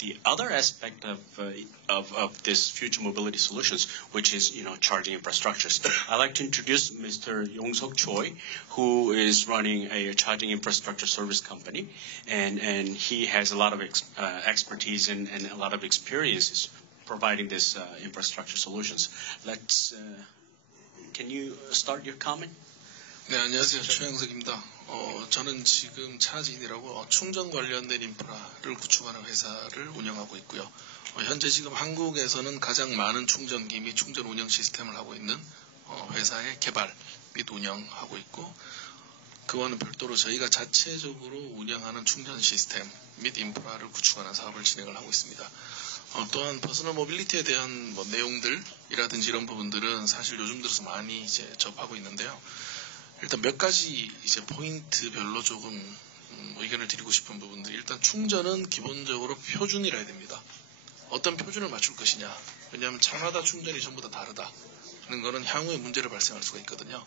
the other aspect of this future mobility solutions, which is charging infrastructures. I'd like to introduce Mr. Yong-Sok Choi, who is running a charging infrastructure service company, and he has a lot of expertise and a lot of experiences providing this infrastructure solutions. Can you start your comment? 네, 안녕하세요. 최영석입니다. 저는 지금 차진이라고 충전 관련된 인프라를 구축하는 회사를 운영하고 있고요. 현재 지금 한국에서는 가장 많은 충전기 및 충전 운영 시스템을 하고 있는 회사의 개발 및 운영하고 있고, 그와는 별도로 저희가 자체적으로 운영하는 충전 시스템 및 인프라를 구축하는 사업을 진행을 하고 있습니다. 또한 퍼스널 모빌리티에 대한 내용들이라든지 이런 부분들은 사실 요즘 들어서 많이 이제 접하고 있는데요. 일단 몇 가지 이제 포인트별로 조금 의견을 드리고 싶은 부분들이, 일단 충전은 기본적으로 표준이라 해야 됩니다. 어떤 표준을 맞출 것이냐. 왜냐하면 차마다 충전이 전부 다 다르다 하는 거는 향후에 문제를 발생할 수가 있거든요.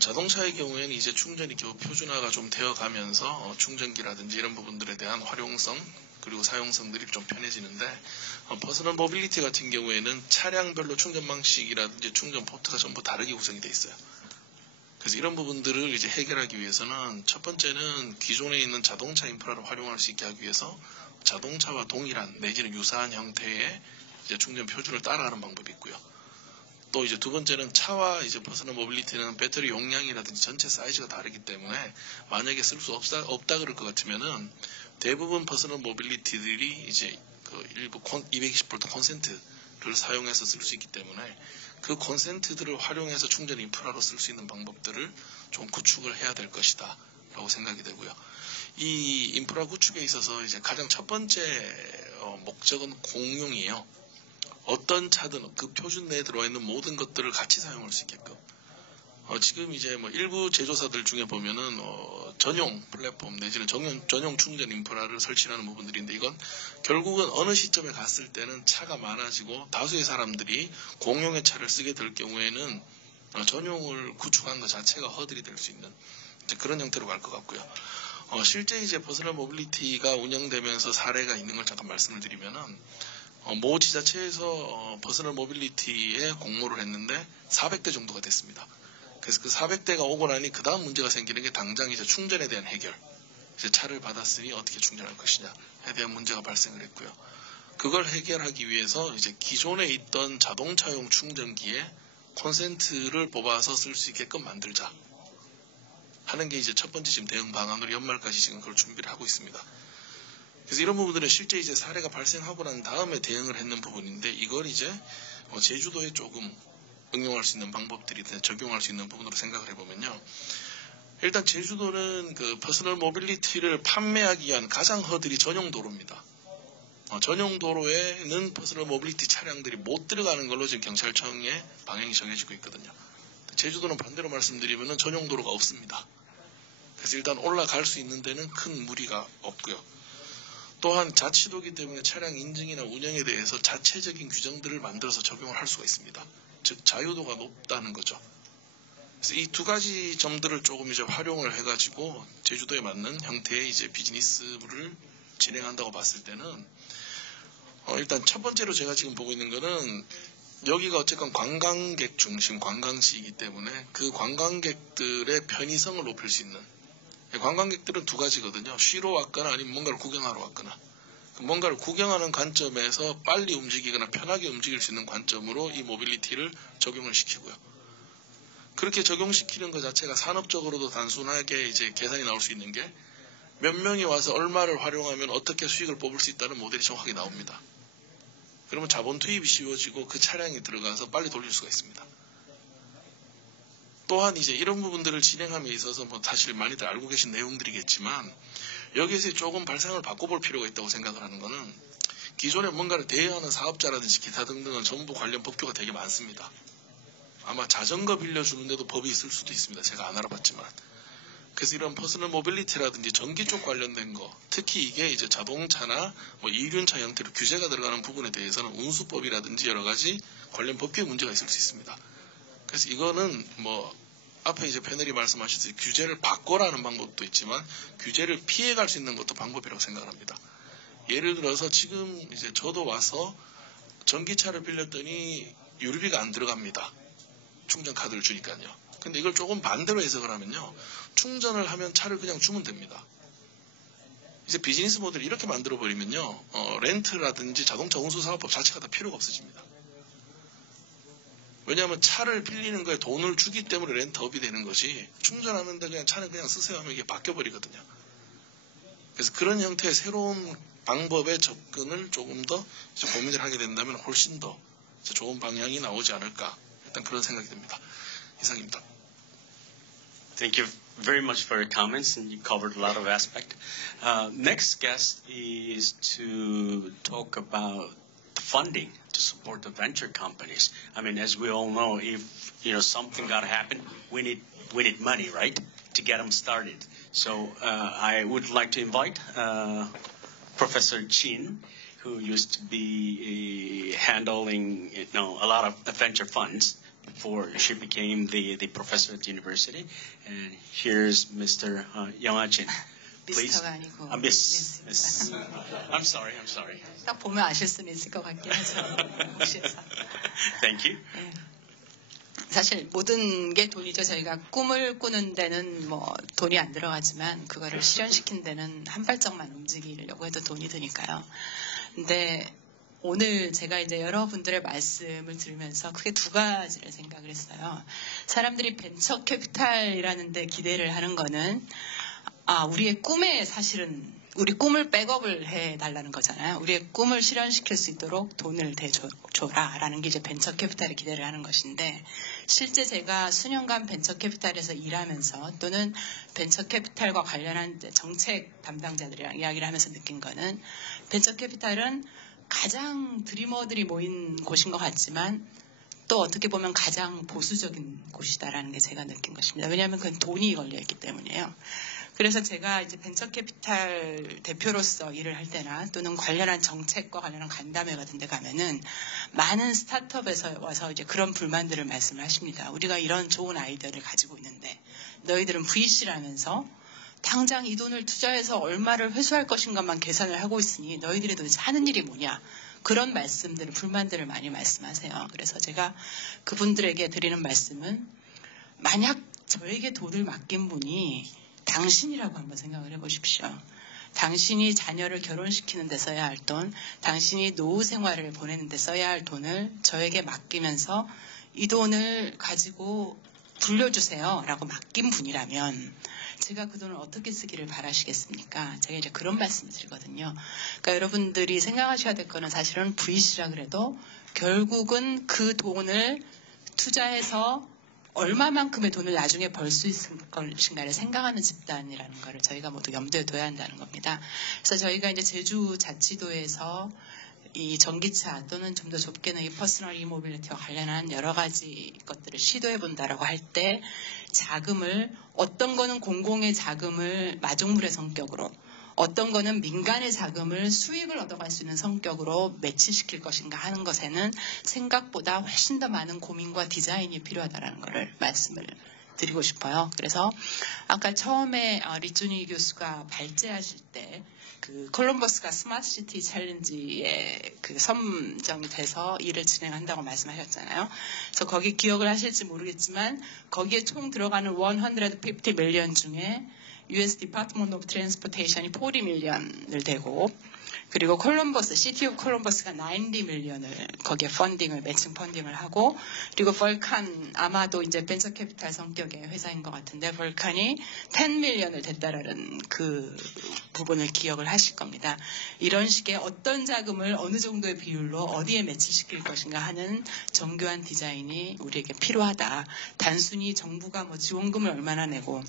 자동차의 경우에는 이제 충전이 겨우 표준화가 좀 되어 가면서 충전기라든지 이런 부분들에 대한 활용성 그리고 사용성들이 좀 편해지는데, 퍼스널 모빌리티 같은 경우에는 차량별로 충전 방식이라든지 충전 포트가 전부 다르게 구성이 되어 있어요. 그래서 이런 부분들을 이제 해결하기 위해서는 첫 번째는 기존에 있는 자동차 인프라를 활용할 수 있게 하기 위해서 자동차와 동일한 내지는 유사한 형태의 이제 충전 표준을 따라가는 방법이 있고요. 또 이제 두 번째는 차와 이제 퍼스널 모빌리티는 배터리 용량이라든지 전체 사이즈가 다르기 때문에 만약에 쓸 수 없다 그럴 것 같으면은 대부분 퍼스널 모빌리티들이 이제 그 일부 220V 콘센트를 사용해서 쓸 수 있기 때문에 그 콘센트들을 활용해서 충전 인프라로 쓸 수 있는 방법들을 좀 구축을 해야 될 것이다 라고 생각이 되고요. 이 인프라 구축에 있어서 이제 가장 첫 번째 목적은 공용이에요. 어떤 차든 그 표준 내에 들어와 있는 모든 것들을 같이 사용할 수 있게끔. 지금 이제 일부 제조사들 중에 보면은 전용 플랫폼 내지는 전용 충전 인프라를 설치하는 부분들인데, 이건 결국은 어느 시점에 갔을 때는 차가 많아지고 다수의 사람들이 공용의 차를 쓰게 될 경우에는 전용을 구축한 것 자체가 허들이 될 수 있는 그런 형태로 갈 것 같고요. 실제 이제 퍼스널 모빌리티가 운영되면서 사례가 있는 걸 잠깐 말씀을 드리면은, 모 지자체에서 퍼스널 모빌리티에 공모를 했는데 400대 정도가 됐습니다. 그래서 그 400대가 오고 나니 그 다음 문제가 생기는 게 당장 이제 충전에 대한 해결. 이제 차를 받았으니 어떻게 충전할 것이냐에 대한 문제가 발생을 했고요. 그걸 해결하기 위해서 이제 기존에 있던 자동차용 충전기에 콘센트를 뽑아서 쓸 수 있게끔 만들자 하는 게 이제 첫 번째 지금 대응 방안으로 연말까지 지금 그걸 준비를 하고 있습니다. 그래서 이런 부분들은 실제 이제 사례가 발생하고 난 다음에 대응을 했는 부분인데, 이걸 이제 제주도에 조금 응용할 수 있는 방법들이 적용할 수 있는 부분으로 생각을 해보면요. 일단 제주도는 그 퍼스널 모빌리티를 판매하기 위한 가장 허들이 전용 도로입니다. 전용 도로에는 퍼스널 모빌리티 차량들이 못 들어가는 걸로 지금 경찰청에 방향이 정해지고 있거든요. 제주도는 반대로 말씀드리면 전용 도로가 없습니다. 그래서 일단 올라갈 수 있는 데는 큰 무리가 없고요. 또한 자치도이기 때문에 차량 인증이나 운영에 대해서 자체적인 규정들을 만들어서 적용을 할 수가 있습니다. 즉 자유도가 높다는 거죠. 그래서 이 두 가지 점들을 조금 이제 활용을 해가지고 제주도에 맞는 형태의 이제 비즈니스를 진행한다고 봤을 때는 일단 첫 번째로 제가 지금 보고 있는 거는 여기가 어쨌건 관광객 중심 관광지이기 때문에 그 관광객들의 편의성을 높일 수 있는 관광객들은 두 가지거든요. 쉬러 왔거나 아니면 뭔가를 구경하러 왔거나 뭔가를 구경하는 관점에서 빨리 움직이거나 편하게 움직일 수 있는 관점으로 이 모빌리티를 적용을 시키고요. 그렇게 적용시키는 것 자체가 산업적으로도 단순하게 이제 계산이 나올 수 있는 게 몇 명이 와서 얼마를 활용하면 어떻게 수익을 뽑을 수 있다는 모델이 정확하게 나옵니다. 그러면 자본 투입이 쉬워지고 그 차량이 들어가서 빨리 돌릴 수가 있습니다. 또한 이제 이런 부분들을 진행함에 있어서 뭐 사실 많이들 알고 계신 내용들이겠지만 여기에서 조금 발상을 바꿔볼 필요가 있다고 생각을 하는 거는 기존에 뭔가를 대여하는 사업자라든지 기타 등등은 전부 관련 법규가 되게 많습니다. 아마 자전거 빌려주는데도 법이 있을 수도 있습니다. 제가 안 알아봤지만. 그래서 이런 퍼스널 모빌리티라든지 전기 쪽 관련된 거, 특히 이게 이제 자동차나 뭐 이륜차 형태로 규제가 들어가는 부분에 대해서는 운수법이라든지 여러 가지 관련 법규에 문제가 있을 수 있습니다. 그래서 이거는 뭐 앞에 이제 패널이 말씀하셨듯이 규제를 바꿔라는 방법도 있지만 규제를 피해갈 수 있는 것도 방법이라고 생각합니다. 예를 들어서 지금 이제 저도 와서 전기차를 빌렸더니 유류비가 안 들어갑니다. 충전 카드를 주니까요. 근데 이걸 조금 반대로 해석을 하면요. 충전을 하면 차를 그냥 주면 됩니다. 이제 비즈니스 모델을 이렇게 만들어버리면요. 렌트라든지 자동차 운수사업법 자체가 다 필요가 없어집니다. 왜냐하면 차를 빌리는 거에 돈을 주기 때문에 렌트업이 되는 것이 충전하는데 그냥 차는 그냥 쓰세요 하면 이게 바뀌어버리거든요. 그래서 그런 형태의 새로운 방법의 접근을 조금 더 고민을 하게 된다면 훨씬 더 좋은 방향이 나오지 않을까. 일단 그런 생각이 듭니다. 이상입니다. Thank you very much for your comments, and you covered a lot of aspects. Next guest is to talk about the funding to support the venture companies. I mean, as we all know, if something got to happen, we need money, right, to get them started. So I would like to invite Professor Chin, who used to be handling a lot of venture funds before she became the professor at the university. And here's Mr. Young-Ah Chin. Please. 미스터가 아니고 Miss. I'm sorry. 딱 보면 아실 수는 있을 것 같긴 하죠. 혹시해서. Thank you. 네. 사실 모든 게 돈이죠. 저희가 꿈을 꾸는 데는 뭐 돈이 안 들어가지만 그거를 실현시킨 데는 한 발짝만 움직이려고 해도 돈이 드니까요. 근데 오늘 제가 이제 여러분들의 말씀을 들으면서 크게 두 가지를 생각을 했어요. 사람들이 벤처 캐피탈이라는 데 기대를 하는 거는 우리의 꿈에 사실은 우리 꿈을 백업을 해달라는 거잖아요. 우리의 꿈을 실현시킬 수 있도록 돈을 대줘라라는 게 이제 벤처 캐피탈에 기대를 하는 것인데 실제 제가 수년간 벤처 캐피탈에서 일하면서 또는 벤처 캐피탈과 관련한 정책 담당자들이랑 이야기를 하면서 느낀 거는 벤처 캐피탈은 가장 드리머들이 모인 곳인 것 같지만 또 어떻게 보면 가장 보수적인 곳이다라는 게 제가 느낀 것입니다. 왜냐하면 그건 돈이 걸려있기 때문이에요. 그래서 제가 이제 벤처 캐피탈 대표로서 일을 할 때나 또는 관련한 정책과 관련한 간담회 같은 데 가면은 많은 스타트업에서 와서 이제 그런 불만들을 말씀을 하십니다. 우리가 이런 좋은 아이디어를 가지고 있는데 너희들은 VC라면서 당장 이 돈을 투자해서 얼마를 회수할 것인가만 계산을 하고 있으니 너희들이 도대체 하는 일이 뭐냐. 그런 말씀들을, 불만들을 많이 말씀하세요. 그래서 제가 그분들에게 드리는 말씀은 만약 저에게 돈을 맡긴 분이 당신이라고 한번 생각을 해보십시오. 당신이 자녀를 결혼시키는 데 써야 할 돈, 당신이 노후 생활을 보내는 데 써야 할 돈을 저에게 맡기면서 이 돈을 가지고 불려주세요 라고 맡긴 분이라면 제가 그 돈을 어떻게 쓰기를 바라시겠습니까? 제가 이제 그런 말씀을 드리거든요. 그러니까 여러분들이 생각하셔야 될 거는 사실은 VC라 그래도 결국은 그 돈을 투자해서 얼마만큼의 돈을 나중에 벌 수 있을 것인가를 생각하는 집단이라는 거를 저희가 모두 염두에 둬야 한다는 겁니다. 그래서 저희가 이제 제주자치도에서 이 전기차 또는 좀 더 좁게는 이 퍼스널 이모빌리티와 관련한 여러 가지 것들을 시도해 본다라고 할 때 자금을 어떤 거는 공공의 자금을 마중물의 성격으로 어떤 거는 민간의 자금을 수익을 얻어갈 수 있는 성격으로 매치시킬 것인가 하는 것에는 생각보다 훨씬 더 많은 고민과 디자인이 필요하다는 것을 말씀을 드리고 싶어요. 그래서 아까 처음에 리쭈니 교수가 발제하실 때 그 콜럼버스가 스마트 시티 챌린지에 그 선정이 돼서 일을 진행한다고 말씀하셨잖아요. 그래서 거기 기억을 하실지 모르겠지만 거기에 총 들어가는 150 밀리언 중에 US Department of Transportation이 40 밀리언을 대고 그리고 콜럼버스, 시티 오브 콜럼버스가 90 밀리언을 거기에 펀딩을, 매칭 펀딩을 하고 그리고 벌칸, 아마도 이제 벤처 캐피탈 성격의 회사인 것 같은데 벌칸이 10 밀리언을 댔다라는 그 부분을 기억을 하실 겁니다. 이런 식의 어떤 자금을 어느 정도의 비율로 어디에 매치시킬 것인가 하는 정교한 디자인이 우리에게 필요하다. 단순히 정부가 뭐 지원금을 얼마나 내고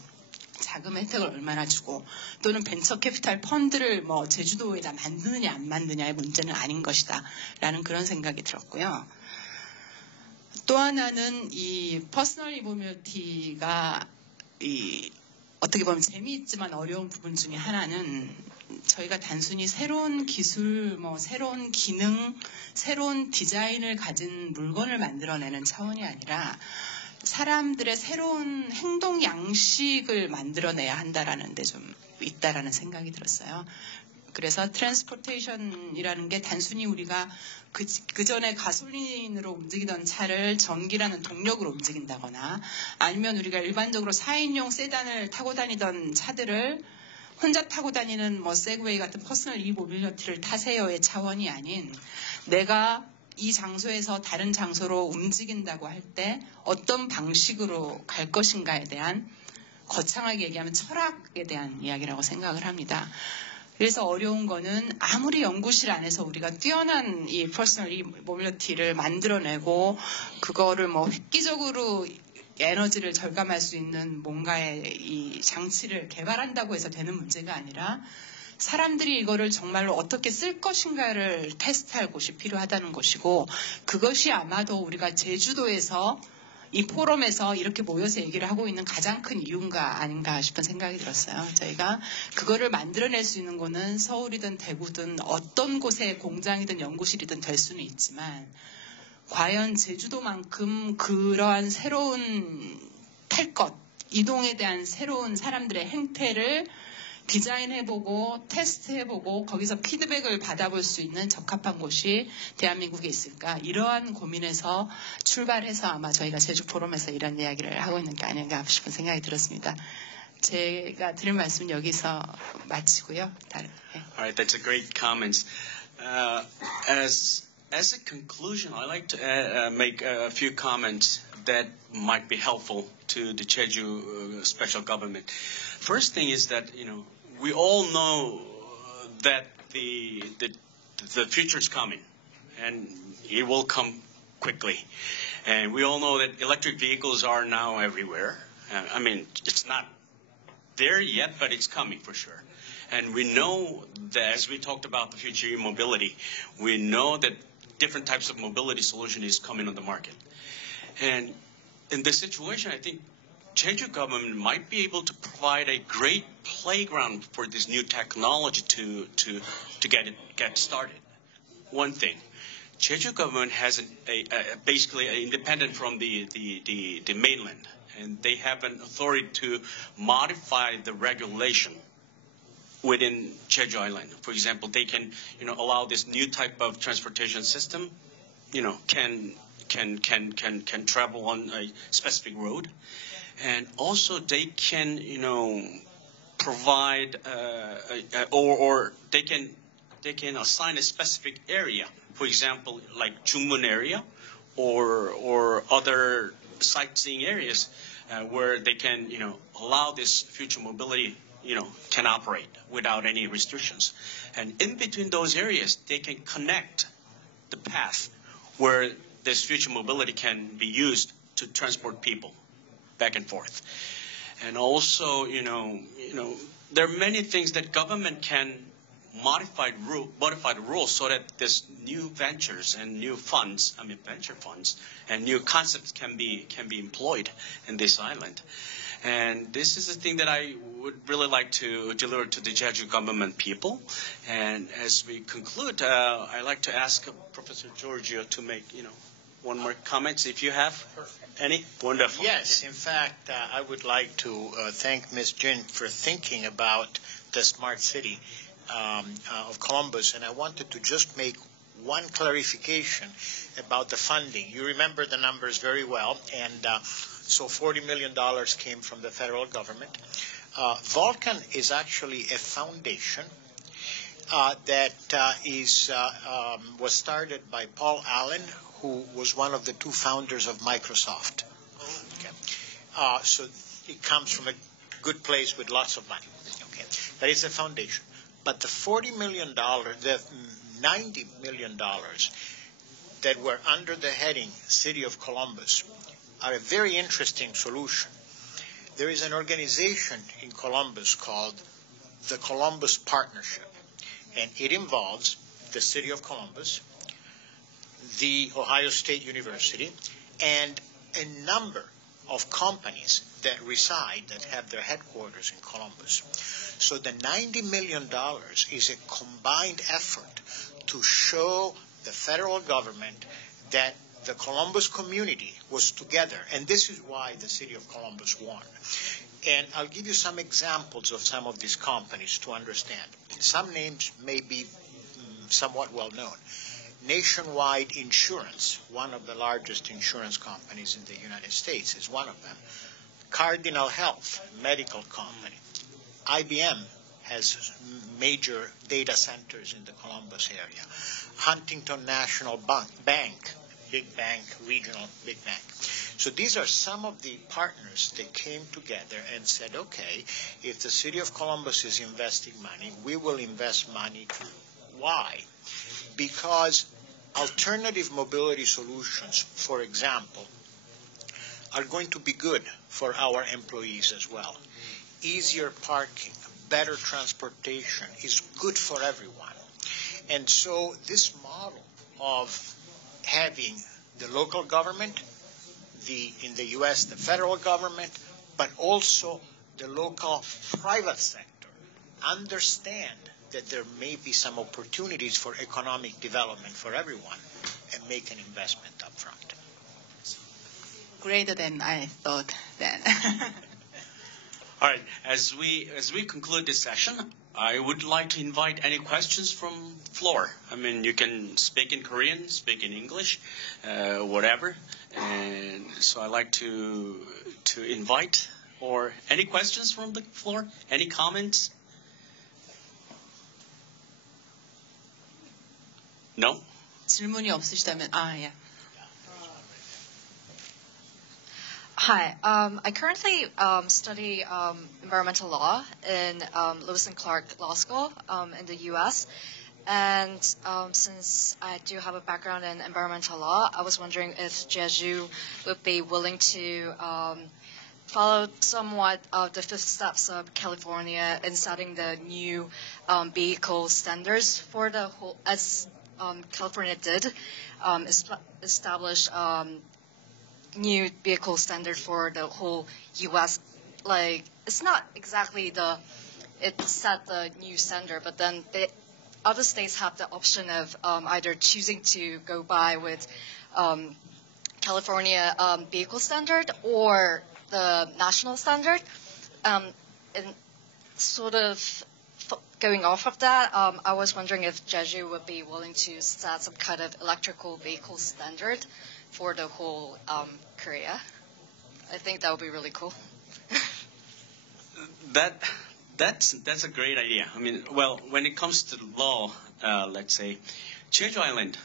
자금 혜택을 얼마나 주고 또는 벤처 캐피탈 펀드를 뭐 제주도에다 만드느냐 안 만드냐의 문제는 아닌 것이다 라는 그런 생각이 들었고요. 또 하나는 이 퍼스널 이모빌리티가 이 어떻게 보면 재미있지만 어려운 부분 중에 하나는 저희가 단순히 새로운 기술, 뭐 새로운 기능, 새로운 디자인을 가진 물건을 만들어내는 차원이 아니라 사람들의 새로운 행동 양식을 만들어내야 한다라는 데 좀 있다라는 생각이 들었어요. 그래서 트랜스포테이션이라는 게 단순히 우리가 그 전에 가솔린으로 움직이던 차를 전기라는 동력으로 움직인다거나 아니면 우리가 일반적으로 4인용 세단을 타고 다니던 차들을 혼자 타고 다니는 뭐 세그웨이 같은 퍼스널 이모빌리티를 타세요의 차원이 아닌 내가 이 장소에서 다른 장소로 움직인다고 할 때 어떤 방식으로 갈 것인가에 대한 거창하게 얘기하면 철학에 대한 이야기라고 생각을 합니다. 그래서 어려운 거는 아무리 연구실 안에서 우리가 뛰어난 이 퍼스널 이모빌리티를 만들어내고 그거를 뭐 획기적으로 에너지를 절감할 수 있는 뭔가의 이 장치를 개발한다고 해서 되는 문제가 아니라 사람들이 이거를 정말로 어떻게 쓸 것인가를 테스트할 곳이 필요하다는 것이고 그것이 아마도 우리가 제주도에서 이 포럼에서 이렇게 모여서 얘기를 하고 있는 가장 큰 이유가 아닌가 싶은 생각이 들었어요. 저희가 그거를 만들어낼 수 있는 곳은 서울이든 대구든 어떤 곳에 공장이든 연구실이든 될 수는 있지만 과연 제주도만큼 그러한 새로운 탈 것, 이동에 대한 새로운 사람들의 행태를 디자인해보고 테스트해보고 거기서 피드백을 받아볼 수 있는 적합한 곳이 대한민국에 있을까? 이러한 고민에서 출발해서 아마 저희가 제주 포럼에서 이런 이야기를 하고 있는 게 아닌가 싶은 생각이 들었습니다. 제가 드릴 말씀은 여기서 마치고요. 다른, 네. All right, that's a great comment. As a conclusion, I'd like to make a few comments that might be helpful to the Jeju special government. First thing is that, we all know that the future is coming, and it will come quickly. And we all know that electric vehicles are now everywhere. It's not there yet, but it's coming for sure. And we know that as we talked about the future e-mobility, we know that different types of mobility solution is coming on the market. And in this situation, I think Jeju government might be able to provide a great playground for this new technology to get started. One thing, Jeju government has basically independent from the mainland, and they have an authority to modify the regulation within Jeju Island. For example, they can allow this new type of transportation system, can travel on a specific road. And also they can, provide or they can assign a specific area. For example, like Jungmun area or other sightseeing areas where they can, allow this future mobility, can operate without any restrictions. And in between those areas, they can connect the path where this future mobility can be used to transport people back and forth. And also, there are many things that government can modified rules so that this new ventures and new funds, venture funds and new concepts can be employed in this island. And this is the thing that I would really like to deliver to the Jeju government people. And as we conclude, I'd like to ask Professor Giorgio to make, one more comment, if you have any. Wonderful. Yes, in fact, I would like to thank Ms. Jin for thinking about the smart city of Columbus, and I wanted to just make one clarification about the funding. You remember the numbers very well, and so $40 million came from the federal government. Vulcan is actually a foundation that was started by Paul Allen, who was one of the two founders of Microsoft. Okay. So it comes from a good place with lots of money. Okay. But it's a foundation. But the $40 million, the $90 million that were under the heading City of Columbus are a very interesting solution. There is an organization in Columbus called the Columbus Partnership, and it involves the City of Columbus, the Ohio State University, and a number of companies that have their headquarters in Columbus. So the $90 million is a combined effort to show the federal government that the Columbus community was together, and this is why the City of Columbus won. And I'll give you some examples of some of these companies to understand. Some names may be somewhat well known. Nationwide Insurance, one of the largest insurance companies in the United States, is one of them. Cardinal Health, medical company. IBM has major data centers in the Columbus area. Huntington National Bank, big bank, regional big bank. So these are some of the partners that came together and said, okay, if the City of Columbus is investing money, we will invest money too. Why? Because alternative mobility solutions, for example, are going to be good for our employees as well. Easier parking, better transportation is good for everyone. And so this model of having the local government, in the U.S., the federal government, but also the local private sector, understand that there may be some opportunities for economic development for everyone and make an investment up front. Greater than I thought then. All right. As we conclude this session, I would like to invite any questions from floor. You can speak in Korean, speak in English, whatever. And so I'd like to invite, or any questions from the floor? Any comments? No? 질문이 없으시다면, 예. Hi, I currently study environmental law in Lewis and Clark Law School in the U.S. And since I do have a background in environmental law, I was wondering if Jeju would be willing to follow somewhat of the fifth steps of California in setting the new vehicle standards for the whole, as California did, establish new vehicle standard for the whole U.S. Like, it's not exactly it set the new standard, but then other states have the option of either choosing to go by with California vehicle standard or the national standard. And sort of going off of that, I was wondering if Jeju would be willing to set some kind of electrical vehicle standard for the whole Korea. I think that would be really cool. That's a great idea. When it comes to the law, let's say, Jeju Island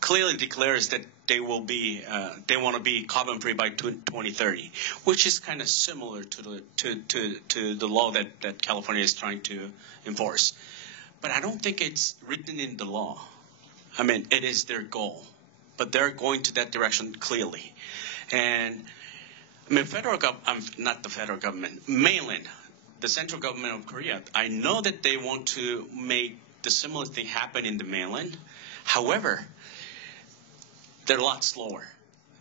clearly declares that they want to be carbon free by 2030, which is kind of similar to the law that California is trying to enforce. But I don't think it's written in the law. It is their goal, but they're going to that direction clearly. And not the federal government, mainland, the central government of Korea, I know that they want to make the similar thing happen in the mainland. However, they're a lot slower.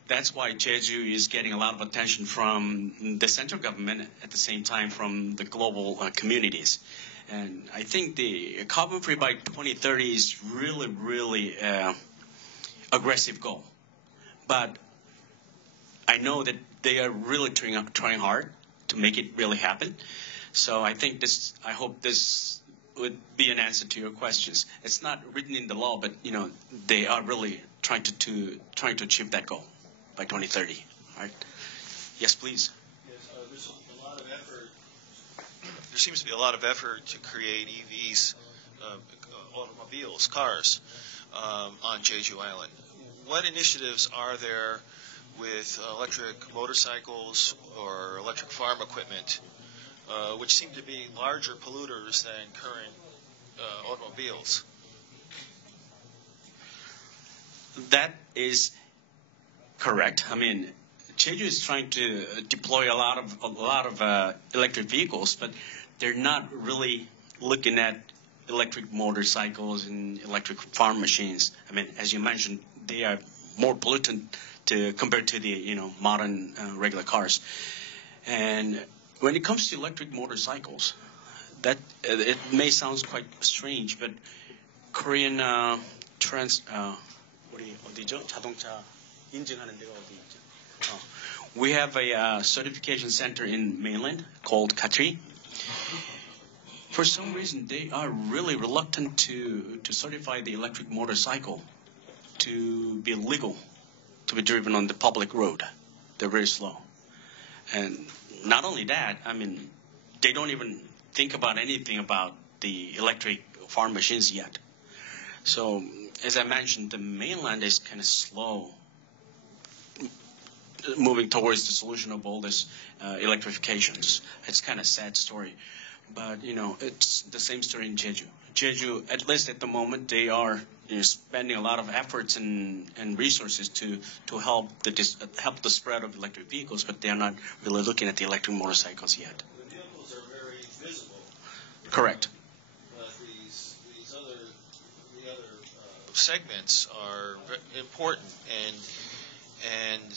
That's why Jeju is getting a lot of attention from the central government, at the same time from the global communities. And I think the carbon-free by 2030 is really, really aggressive goal. But I know that they are really trying hard to make it really happen. So I hope this would be an answer to your questions. It's not written in the law, but they are really trying to achieve that goal by 2030. Right? Yes, please. There's a lot of effort. There seems to be a lot of effort to create EVs, automobiles, cars, on Jeju Island. What initiatives are there with electric motorcycles or electric farm equipment, which seem to be larger polluters than current automobiles? That is correct. I mean, Jeju is trying to deploy a lot of electric vehicles, but they're not really looking at electric motorcycles and electric farm machines. I mean, as you mentioned, they are more pollutant compared to the modern regular cars. And when it comes to electric motorcycles, that it may sound quite strange, but Korean 어디죠? 자동차 인증하는 데가 어디죠? We have a certification center in mainland called Katri. For some reason, they are really reluctant to certify the electric motorcycle to be legal to be driven on the public road. They're very slow. And not only that, I mean, they don't even think about anything about the electric farm machines yet. So, as I mentioned, the mainland is kind of slow moving towards the solution of all this electrifications. It's kind of a sad story. But, it's the same story in Jeju. Jeju, at least at the moment, they are spending a lot of efforts and resources to help the spread of electric vehicles, but they are not really looking at the electric motorcycles yet. The vehicles are very visible. Correct. But the other segments are important, and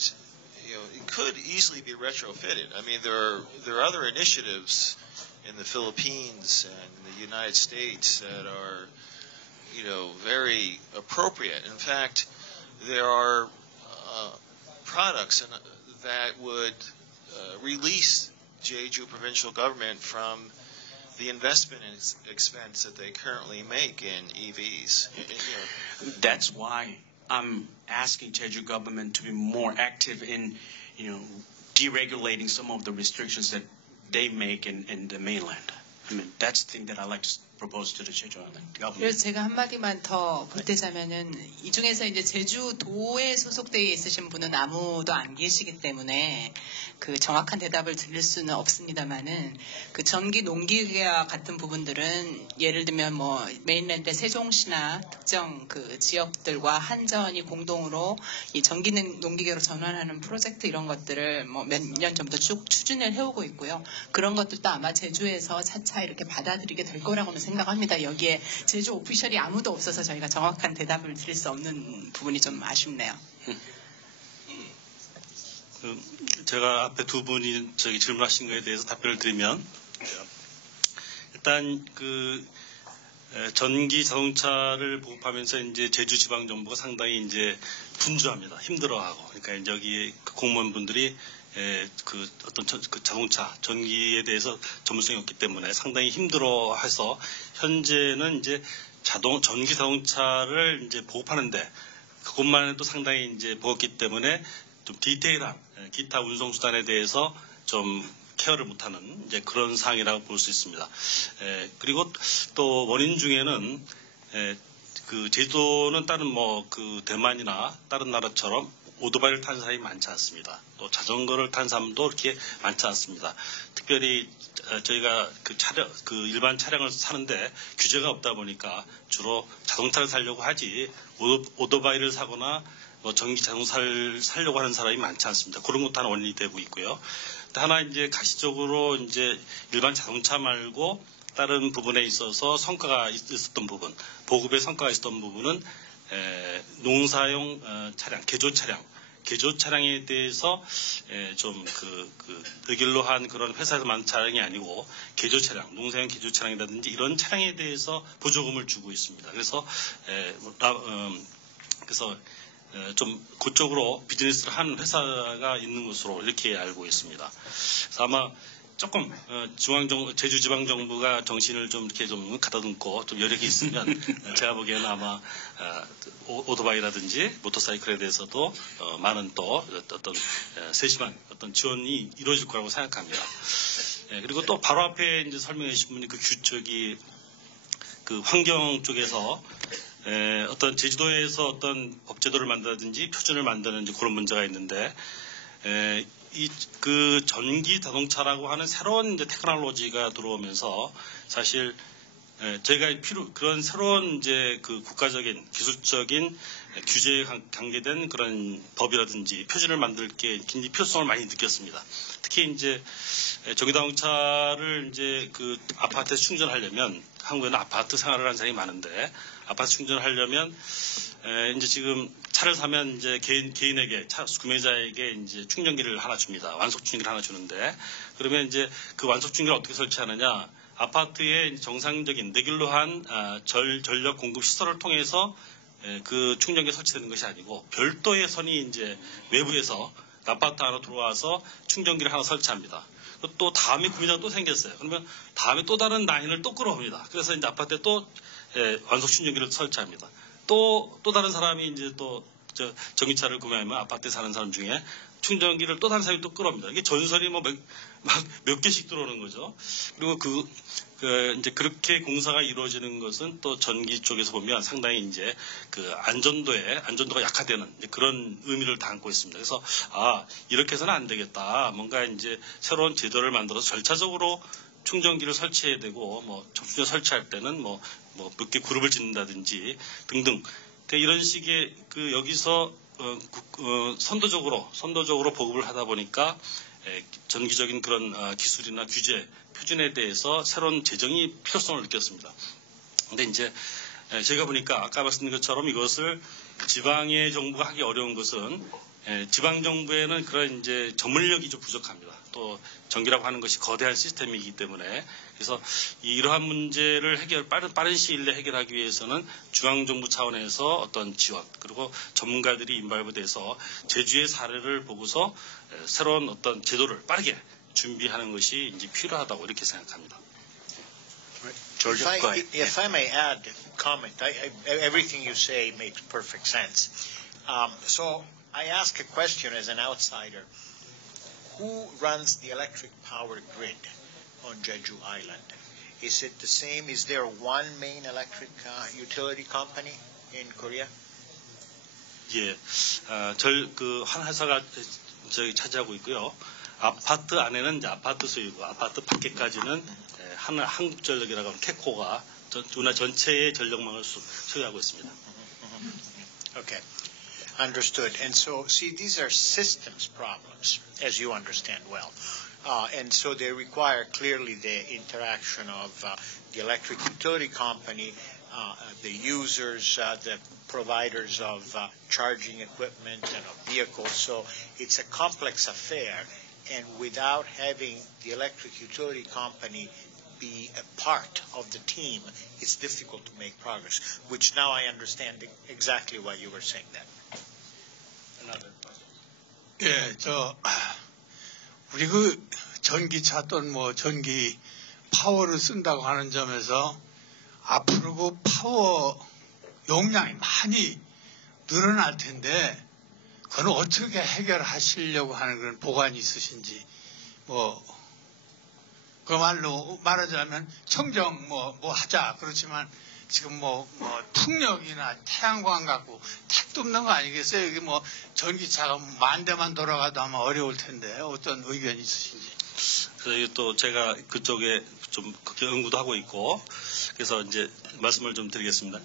it could easily be retrofitted. I mean, there are other initiatives in the Philippines and the United States that are, very appropriate. In fact, there are products that would release Jeju provincial government from the investment expense that they currently make in EVs. That's why I'm asking Jeju government to be more active in, deregulating some of the restrictions that they make in the mainland. I mean, that's the thing that I like to propose to the Jeju Island government. 그래서 제가 한마디만 더 보태자면은 이 중에서 이제 제주도에 소속되어 있으신 분은 아무도 안 계시기 때문에 그 정확한 대답을 드릴 수는 없습니다만은 그 전기 농기계와 같은 부분들은 예를 들면 뭐 메인랜드 세종시나 특정 그 지역들과 한전이 공동으로 이 전기 농기계로 전환하는 프로젝트 이런 것들을 뭐 몇 년 전부터 쭉 추진을 해오고 있고요. 그런 것들도 아마 제주에서 차차 이렇게 받아들이게 될 거라고는 생각합니다. 여기에 제주 오피셜이 아무도 없어서 저희가 정확한 대답을 드릴 수 없는 부분이 좀 아쉽네요. 제가 앞에 두 분이 질문하신 거에 대해서 답변을 드리면 일단 전기 자동차를 보급하면서 이제 제주지방정부가 상당히 이제 분주합니다. 힘들어하고 그러니까 이제 여기 공무원분들이 어떤 자동차 전기에 대해서 전문성이 없기 때문에 상당히 힘들어해서 현재는 이제 전기 자동차를 이제 보급하는데 그것만 해도 상당히 이제 버겁기 때문에 좀 디테일한 기타 운송 수단에 대해서 좀 케어를 못하는 이제 그런 상황이라고 볼 수 있습니다. 그리고 또 원인 중에는 그 제주도는 다른 대만이나 다른 나라처럼 오토바이를 탄 사람이 많지 않습니다. 또 자전거를 탄 사람도 그렇게 많지 않습니다. 특별히 저희가 일반 차량을 사는데 규제가 없다 보니까 주로 자동차를 사려고 하지 오토바이를 사거나 뭐 전기 자동차를 사려고 하는 사람이 많지 않습니다. 그런 것도 하나 원인이 되고 있고요. 또 하나 이제 가시적으로 이제 일반 자동차 말고 다른 부분에 있어서 성과가 있었던 부분, 보급의 성과가 있었던 부분은 농사용 차량, 개조 차량에 대해서 좀 레귤러한 그런 회사에서 만든 차량이 아니고 개조 차량, 농사용 개조 차량이라든지 이런 차량에 대해서 보조금을 주고 있습니다. 그래서 좀 그쪽으로 비즈니스를 하는 회사가 있는 것으로 이렇게 알고 있습니다. 그래서 아마 조금 제주지방정부가 정신을 좀 이렇게 좀 가다듬고 좀 여력이 있으면 제가 보기에는 아마 오토바이라든지 모터사이클에 대해서도 많은 또 어떤 세심한 어떤 지원이 이루어질 거라고 생각합니다. 그리고 또 바로 앞에 이제 설명해 주신 분이 그 환경 쪽에서 어떤 제주도에서 어떤 법제도를 만든다든지 표준을 만드는 그런 문제가 있는데 그 전기 자동차라고 하는 새로운 이제 테크놀로지가 들어오면서 사실 저희가 그런 새로운 이제 그 국가적인 기술적인 규제에 관계된 그런 법이라든지 표준을 만들 게 굉장히 필요성을 많이 느꼈습니다. 특히 이제 전기 자동차를 이제 그 아파트에서 충전하려면 한국에는 아파트 생활을 하는 사람이 많은데 아파트 충전을 하려면 이제 지금 차를 사면 이제 개인에게 구매자에게 이제 충전기를 하나 줍니다. 완속 충전기를 하나 주는데 그러면 이제 그 완속 충전기를 어떻게 설치하느냐? 아파트의 정상적인 레귤러한 전력 공급 시설을 통해서 그 충전기가 설치되는 것이 아니고 별도의 선이 이제 외부에서 아파트 안으로 들어와서 충전기를 하나 설치합니다. 또 다음에 구매자가 또 생겼어요. 그러면 다음에 또 다른 라인을 또 끌어옵니다. 그래서 이제 아파트에 또 완속 충전기를 설치합니다. 또 다른 사람이 이제 또 전기차를 구매하면 아파트에 사는 사람 중에 충전기를 또 다른 사람이 또 끌어옵니다. 이게 전설이 몇 개씩 들어오는 거죠. 그리고 이제 그렇게 공사가 이루어지는 것은 또 전기 쪽에서 보면 상당히 이제 그 안전도가 약화되는 그런 의미를 담고 있습니다. 그래서 이렇게 해서는 안 되겠다. 뭔가 이제 새로운 제도를 만들어서 절차적으로 충전기를 설치해야 되고 충전 설치할 때는 몇 개 그룹을 짓는다든지 등등. 이런 식의 여기서 선도적으로 보급을 하다 보니까 전기적인 그런 기술이나 규제, 표준에 대해서 새로운 제정이 필요성을 느꼈습니다. 근데 이제 제가 보니까 아까 말씀드린 것처럼 이것을 지방의 정부가 하기 어려운 것은 지방 정부에는 그런 이제 전문력이 좀 부족합니다. 또 전기라고 하는 것이 거대한 시스템이기 때문에 그래서 이러한 문제를 빠른 시일 내에 해결하기 위해서는 중앙정부 차원에서 어떤 지원 그리고 전문가들이 인발부돼서 제주의 사례를 보고서 새로운 어떤 제도를 빠르게 준비하는 것이 이제 필요하다고 이렇게 생각합니다. If I may add a comment, everything you say makes perfect sense. So I ask a question as an outsider. Who runs the electric power grid on Jeju Island? Is it the same? Is there one main electric utility company in Korea? 예, 한 회사가 차지하고 있고요. 아파트 안에는 이제 아파트 소유고 아파트 밖에까지는 한국전력이라고 하는 캐코가 우리나라 전체의 전력망을 소유하고 있습니다. Okay. Understood. And so, see, these are systems problems, as you understand well. And so they require clearly the interaction of the electric utility company, the users, the providers of charging equipment and of vehicles. So it's a complex affair. And without having the electric utility company be a part of the team, it's difficult to make progress, which now I understand exactly why you were saying that. 예, 우리 전기차 또는 전기 파워를 쓴다고 하는 점에서 앞으로 파워 용량이 많이 늘어날 텐데, 그건 어떻게 해결하시려고 하는 그런 보관이 있으신지, 그말로 말하자면 청정 하자. 그렇지만 지금 풍력이나 태양광 갖고 택도 없는 거 아니겠어요? 이게 전기차가 10,000대만 돌아가도 아마 어려울 텐데 어떤 의견이 있으신지. 그래서 또 제가 그쪽에 좀 연구도 하고 있고 그래서 이제 말씀을 좀 드리겠습니다.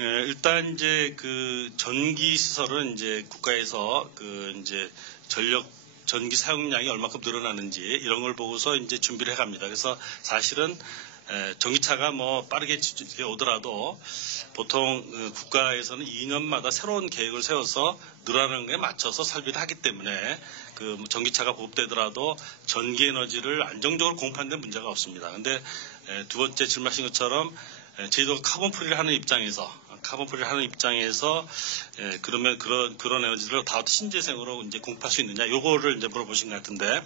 일단 이제 그 전기 시설은 이제 국가에서 그 이제 전기 사용량이 얼마큼 늘어나는지 이런 걸 보고서 이제 준비를 해갑니다. 그래서 사실은 전기차가 뭐 빠르게 오더라도 보통 국가에서는 2년마다 새로운 계획을 세워서 늘어나는 것에 맞춰서 설비를 하기 때문에 그 전기차가 보급되더라도 전기 에너지를 안정적으로 공급하는 데 문제가 없습니다. 근데 두 번째 질문하신 것처럼 제주도가 카본 프리를 하는 입장에서 그러면 그런 에너지를 다 신재생으로 이제 공급할 수 있느냐 요거를 이제 물어보신 것 같은데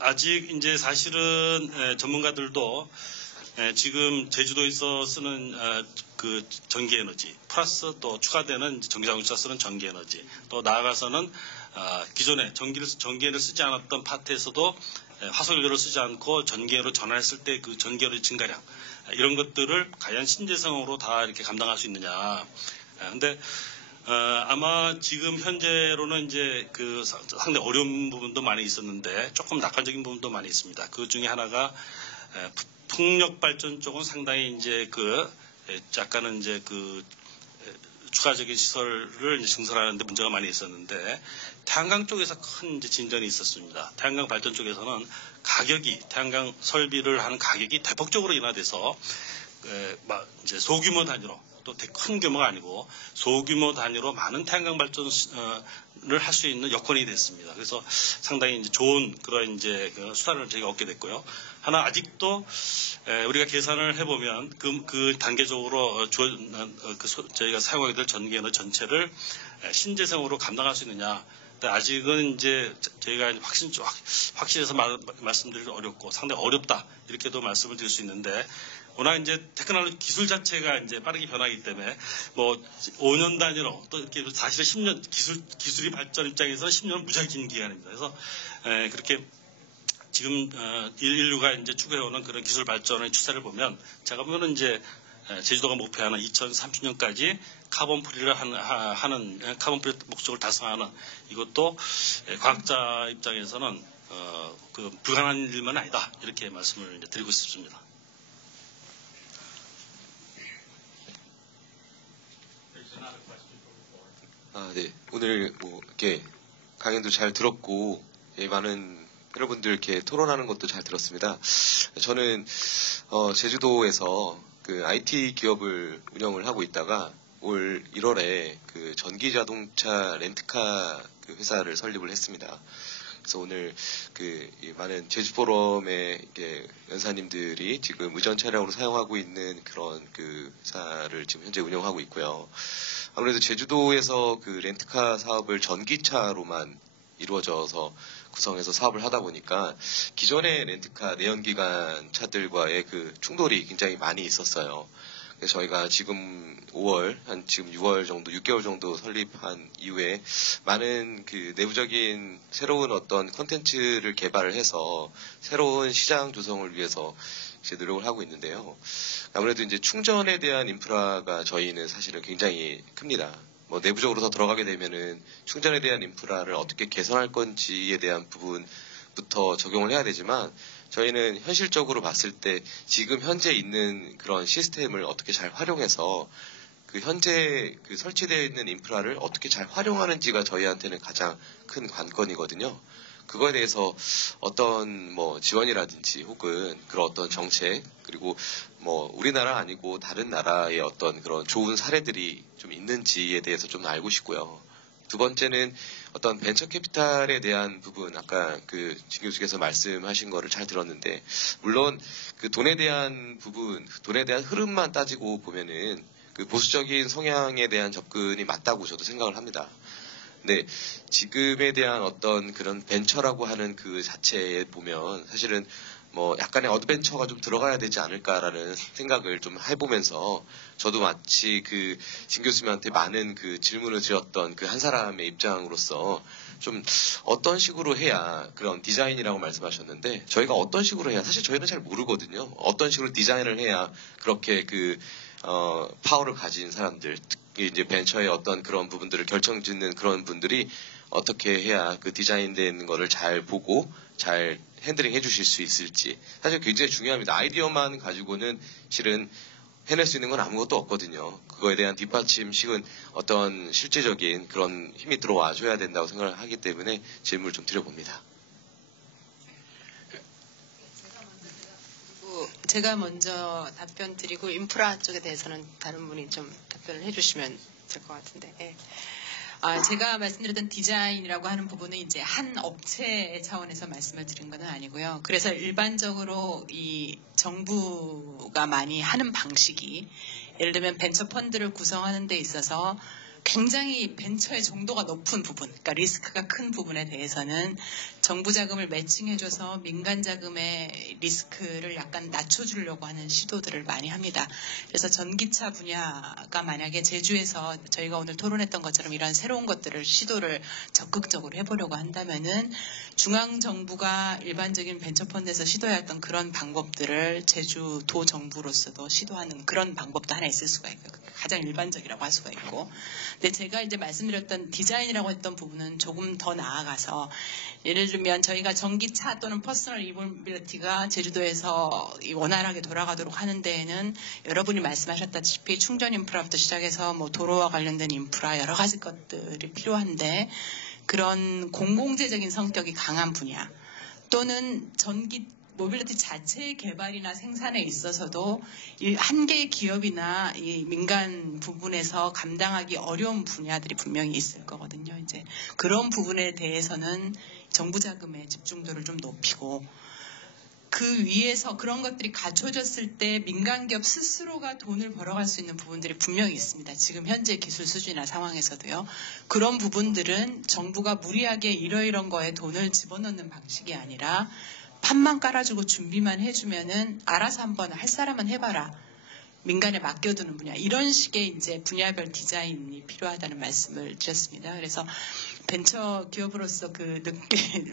아직 이제 사실은 전문가들도 지금 제주도에서 쓰는 그 전기 에너지 플러스 또 추가되는 전기자동차 쓰는 전기 에너지 또 나아가서는 기존에 전기를 쓰지 않았던 파트에서도 화석연료를 쓰지 않고 전기로 전환했을 때 그 전기의 증가량 이런 것들을 과연 신재생으로 다 이렇게 감당할 수 있느냐. 근데 아마 지금 현재로는 이제 그 상당히 어려운 부분도 많이 있었는데 조금 낙관적인 부분도 많이 있습니다. 그 중에 하나가 풍력 발전 쪽은 상당히 이제 약간은 이제 추가적인 시설을 이제 증설하는데 문제가 많이 있었는데 태양광 쪽에서 큰 이제 진전이 있었습니다. 태양광 발전 쪽에서는 태양광 설비를 하는 가격이 대폭적으로 인하돼서 이제 소규모 단위로 또 큰 규모가 아니고 소규모 단위로 많은 태양광 발전을 할 수 있는 여건이 됐습니다. 그래서 상당히 이제 좋은 그런 이제 수단을 저희가 얻게 됐고요. 하나 아직도 우리가 계산을 해보면 그 단계적으로 저희가 사용하게 될 전기 에너지 전체를 신재생으로 감당할 수 있느냐. 아직은 이제 저희가 확실해서 말씀드리기 어렵고 상당히 어렵다 이렇게도 말씀을 드릴 수 있는데 워낙 이제 테크놀로지 기술 자체가 이제 빠르게 변하기 때문에 뭐 5년 단위로 또 이렇게 사실은 10년 기술이 발전 입장에서는 10년은 무지하게 긴 기간입니다. 그래서 그렇게 지금 인류가 이제 추구해오는 그런 기술 발전의 추세를 보면 제가 보면은 이제 제주도가 목표하는 2030년까지 카본 프리를 하는 카본 프리 목적을 달성하는 이것도 과학자 입장에서는 불가능한 일만 아니다 이렇게 말씀을 이제 드리고 싶습니다. 네. 오늘 뭐 이렇게 강연도 잘 들었고 많은 여러분들 이렇게 토론하는 것도 잘 들었습니다. 저는 제주도에서 그 IT 기업을 운영을 하고 있다가 올 1월에 그 전기 자동차 렌트카 그 회사를 설립을 했습니다. 그래서 오늘 그 많은 제주포럼의 연사님들이 지금 의전 차량으로 사용하고 있는 그런 그 회사를 지금 현재 운영하고 있고요. 아무래도 제주도에서 그 렌트카 사업을 전기차로만 이루어져서 구성해서 사업을 하다 보니까 기존의 렌트카 내연기관 차들과의 그 충돌이 굉장히 많이 있었어요. 그래서 저희가 지금 5월, 지금 6월 정도, 6개월 정도 설립한 이후에 많은 그 내부적인 새로운 어떤 콘텐츠를 개발을 해서 새로운 시장 조성을 위해서 이제 노력을 하고 있는데요. 아무래도 이제 충전에 대한 인프라가 저희는 사실은 굉장히 큽니다. 뭐 내부적으로 더 들어가게 되면은 충전에 대한 인프라를 어떻게 개선할 건지에 대한 부분부터 적용을 해야 되지만 저희는 현실적으로 봤을 때 지금 현재 있는 그런 시스템을 어떻게 잘 활용해서 그 현재 그 설치되어 있는 인프라를 어떻게 잘 활용하는지가 저희한테는 가장 큰 관건이거든요. 그거에 대해서 어떤 뭐 지원이라든지 혹은 그런 어떤 정책 그리고 뭐 우리나라 아니고 다른 나라의 어떤 그런 좋은 사례들이 좀 있는지에 대해서 좀 알고 싶고요. 두 번째는 어떤 벤처 캐피탈에 대한 부분 아까 그 진 교수께서 말씀하신 거를 잘 들었는데 물론 그 돈에 대한 부분 돈에 대한 흐름만 따지고 보면은 그 보수적인 성향에 대한 접근이 맞다고 저도 생각을 합니다. 근데 지금에 대한 어떤 그런 벤처라고 하는 그 자체에 보면 사실은 뭐 약간의 어드벤처가 좀 들어가야 되지 않을까라는 생각을 좀 해보면서 저도 마치 그 진 교수님한테 많은 그 질문을 드렸던 그 한 사람의 입장으로서 좀 어떤 식으로 해야 그런 디자인이라고 말씀하셨는데 저희가 어떤 식으로 해야 사실 저희는 잘 모르거든요. 어떤 식으로 디자인을 해야 그렇게 그 파워를 가진 사람들 특히 이제 벤처의 어떤 그런 부분들을 결정짓는 그런 분들이 어떻게 해야 그 디자인된 거를 잘 보고 잘 핸들링 해주실 수 있을지 사실 굉장히 중요합니다. 아이디어만 가지고는 실은 해낼 수 있는 건 아무것도 없거든요. 그거에 대한 뒷받침식은 어떤 실제적인 그런 힘이 들어와 줘야 된다고 생각을 하기 때문에 질문을 좀 드려봅니다. 제가 먼저 답변 드리고 인프라 쪽에 대해서는 다른 분이 좀 답변을 해주시면 될 것 같은데. 예. 제가 말씀드렸던 디자인이라고 하는 부분은 이제 한 업체 차원에서 말씀을 드린 건 아니고요. 그래서 일반적으로 이 정부가 많이 하는 방식이 예를 들면 벤처 펀드를 구성하는 데 있어서 굉장히 벤처의 정도가 높은 부분, 그러니까 리스크가 큰 부분에 대해서는 정부 자금을 매칭해줘서 민간 자금의 리스크를 약간 낮춰주려고 하는 시도들을 많이 합니다. 그래서 전기차 분야가 만약에 제주에서 저희가 오늘 토론했던 것처럼 이런 새로운 것들을 시도를 적극적으로 해보려고 한다면은 중앙정부가 일반적인 벤처펀드에서 시도했던 그런 방법들을 제주도 정부로서도 시도하는 그런 방법도 하나 있을 수가 있고요. 가장 일반적이라고 할 수가 있고. 근데 제가 이제 말씀드렸던 디자인이라고 했던 부분은 조금 더 나아가서 예를 들면 저희가 전기차 또는 퍼스널 이모빌리티가 제주도에서 원활하게 돌아가도록 하는 데에는 여러분이 말씀하셨다시피 충전 인프라부터 시작해서 뭐 도로와 관련된 인프라 여러 가지 것들이 필요한데 그런 공공재적인 성격이 강한 분야 또는 전기 모빌리티 자체의 개발이나 생산에 있어서도 한 개의 기업이나 이 민간 부분에서 감당하기 어려운 분야들이 분명히 있을 거거든요. 이제 그런 부분에 대해서는 정부 자금의 집중도를 좀 높이고 그 위에서 그런 것들이 갖춰졌을 때 민간 기업 스스로가 돈을 벌어갈 수 있는 부분들이 분명히 있습니다. 지금 현재 기술 수준이나 상황에서도요. 그런 부분들은 정부가 무리하게 이러이런 거에 돈을 집어넣는 방식이 아니라 판만 깔아주고 준비만 해주면은 알아서 한번 할 사람은 해봐라. 민간에 맡겨두는 분야. 이런 식의 이제 분야별 디자인이 필요하다는 말씀을 드렸습니다. 그래서 벤처 기업으로서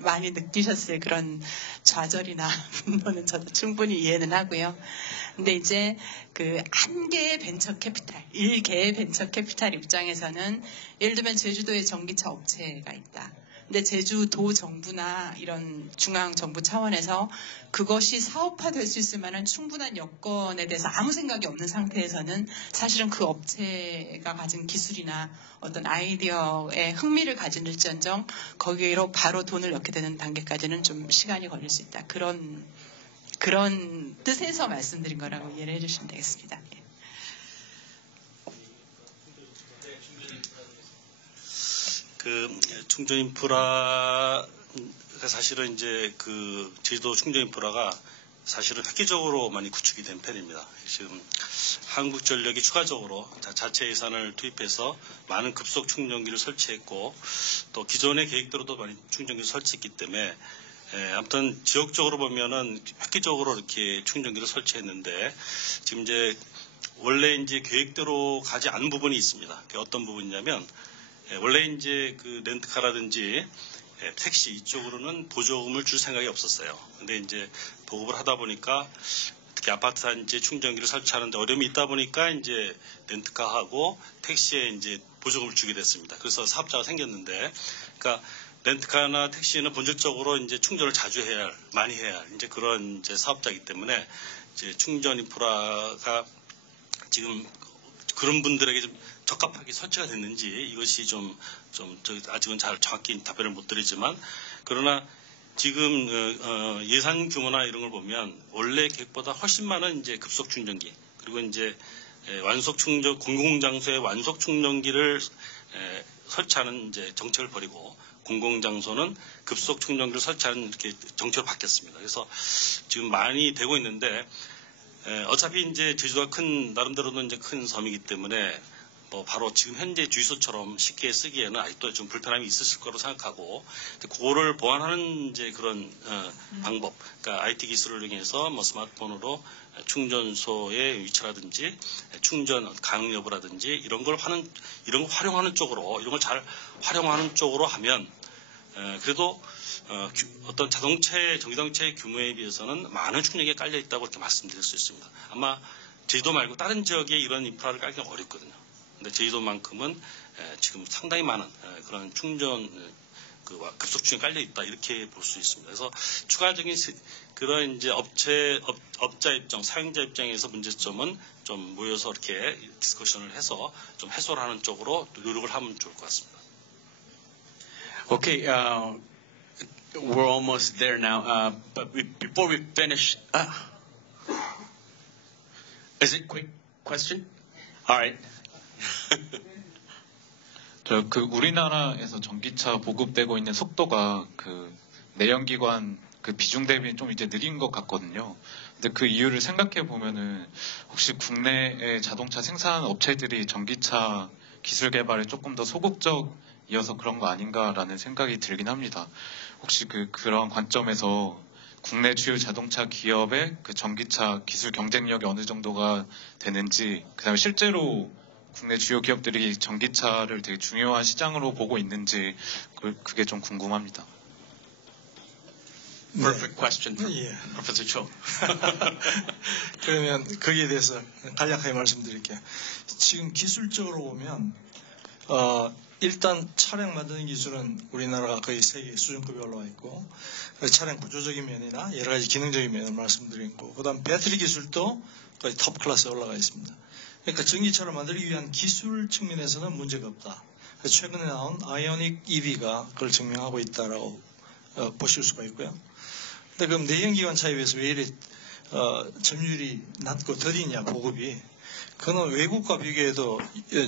많이 느끼셨을 그런 좌절이나 분노는 저도 충분히 이해는 하고요. 근데 이제 한 개의 벤처 캐피탈, 1개의 벤처 캐피탈 입장에서는 예를 들면 제주도에 전기차 업체가 있다. 근데 제주도 정부나 이런 중앙 정부 차원에서 그것이 사업화될 수 있을 만한 충분한 여건에 대해서 아무 생각이 없는 상태에서는 사실은 그 업체가 가진 기술이나 어떤 아이디어에 흥미를 가질지언정 거기로 바로 돈을 넣게 되는 단계까지는 좀 시간이 걸릴 수 있다. 그런 뜻에서 말씀드린 거라고 이해를 해주시면 되겠습니다. 예. 충전 인프라가 사실은 이제 제주도 충전 인프라가 사실은 획기적으로 많이 구축이 된 편입니다. 지금 한국전력이 추가적으로 자체 예산을 투입해서 많은 급속 충전기를 설치했고 또 기존의 계획대로도 많이 충전기를 설치했기 때문에 아무튼 지역적으로 보면은 획기적으로 이렇게 충전기를 설치했는데 지금 이제 원래 이제 계획대로 가지 않은 부분이 있습니다. 어떤 부분이냐면 원래 이제 렌트카라든지 택시 이쪽으로는 보조금을 줄 생각이 없었어요. 근데 이제 보급을 하다 보니까 특히 아파트 단지에 충전기를 설치하는데 어려움이 있다 보니까 이제 렌트카하고 택시에 이제 보조금을 주게 됐습니다. 그래서 사업자가 생겼는데, 그러니까 렌트카나 택시는 본질적으로 이제 충전을 자주 많이 해야 할 이제 그런 이제 사업자이기 때문에 이제 충전 인프라가 지금 그런 분들에게 좀 적합하게 설치가 됐는지 이것이 아직은 잘 정확히 답변을 못 드리지만 그러나 지금 예산 규모나 이런 걸 보면 원래 계획보다 훨씬 많은 이제 급속 충전기 그리고 이제 완속 충전 공공장소에 완속 충전기를 설치하는 이제 정책을 벌이고 공공장소는 급속 충전기를 설치하는 이렇게 정책으로 바뀌었습니다. 그래서 지금 많이 되고 있는데 어차피 이제 제주도가 나름대로는 이제 큰 섬이기 때문에 바로 지금 현재 주유소처럼 쉽게 쓰기에는 아직도 좀 불편함이 있으실 거로 생각하고, 그거를 보완하는 이제 그런 방법, 그러니까 IT 기술을 이용해서 스마트폰으로 충전소의 위치라든지 충전 가능 여부라든지 이런 걸 활용하는 쪽으로, 이런 걸 잘 활용하는 쪽으로 하면 그래도 어떤 전기자동차의 규모에 비해서는 많은 충전기가 깔려 있다고 이렇게 말씀드릴 수 있습니다. 아마 제주도 말고 다른 지역에 이런 인프라를 깔기가 어렵거든요. 근데 제주도만큼은 지금 상당히 많은 그런 충전 급속중에 깔려 있다 이렇게 볼 수 있습니다. 그래서 추가적인 그런 이제 업자 입장, 사용자 입장에서 문제점은 좀 모여서 이렇게 디스커션을 해서 좀 해소를 하는 쪽으로 노력을 하면 좋을 것 같습니다. Okay, we're almost there now. But before we finish, is it quick question? All right. 우리나라에서 전기차 보급되고 있는 속도가 내연기관 비중 대비 좀 이제 느린 것 같거든요. 근데 그 이유를 생각해 보면은 혹시 국내의 자동차 생산 업체들이 전기차 기술 개발에 조금 더 소극적이어서 그런 거 아닌가라는 생각이 들긴 합니다. 혹시 그런 관점에서 국내 주요 자동차 기업의 전기차 기술 경쟁력이 어느 정도가 되는지, 그다음에 실제로 국내 주요 기업들이 전기차를 되게 중요한 시장으로 보고 있는지 그게 좀 궁금합니다. Perfect question for 예. Professor Cho. 그러면 거기에 대해서 간략하게 말씀드릴게요. 지금 기술적으로 보면 일단 차량 만드는 기술은 우리나라가 거의 세계 수준급에 올라와 있고, 차량 구조적인 면이나 여러 가지 기능적인 면을 말씀드리고, 그다음 배터리 기술도 거의 톱 클래스에 올라가 있습니다. 그러니까 전기차를 만들기 위한 기술 측면에서는 문제가 없다. 최근에 나온 아이오닉 EV가 그걸 증명하고 있다라고 보실 수가 있고요. 근데 그럼 내연기관차에 비해서 왜 이래 점유율이 낮고 더디냐 보급이? 그거는 외국과 비교해도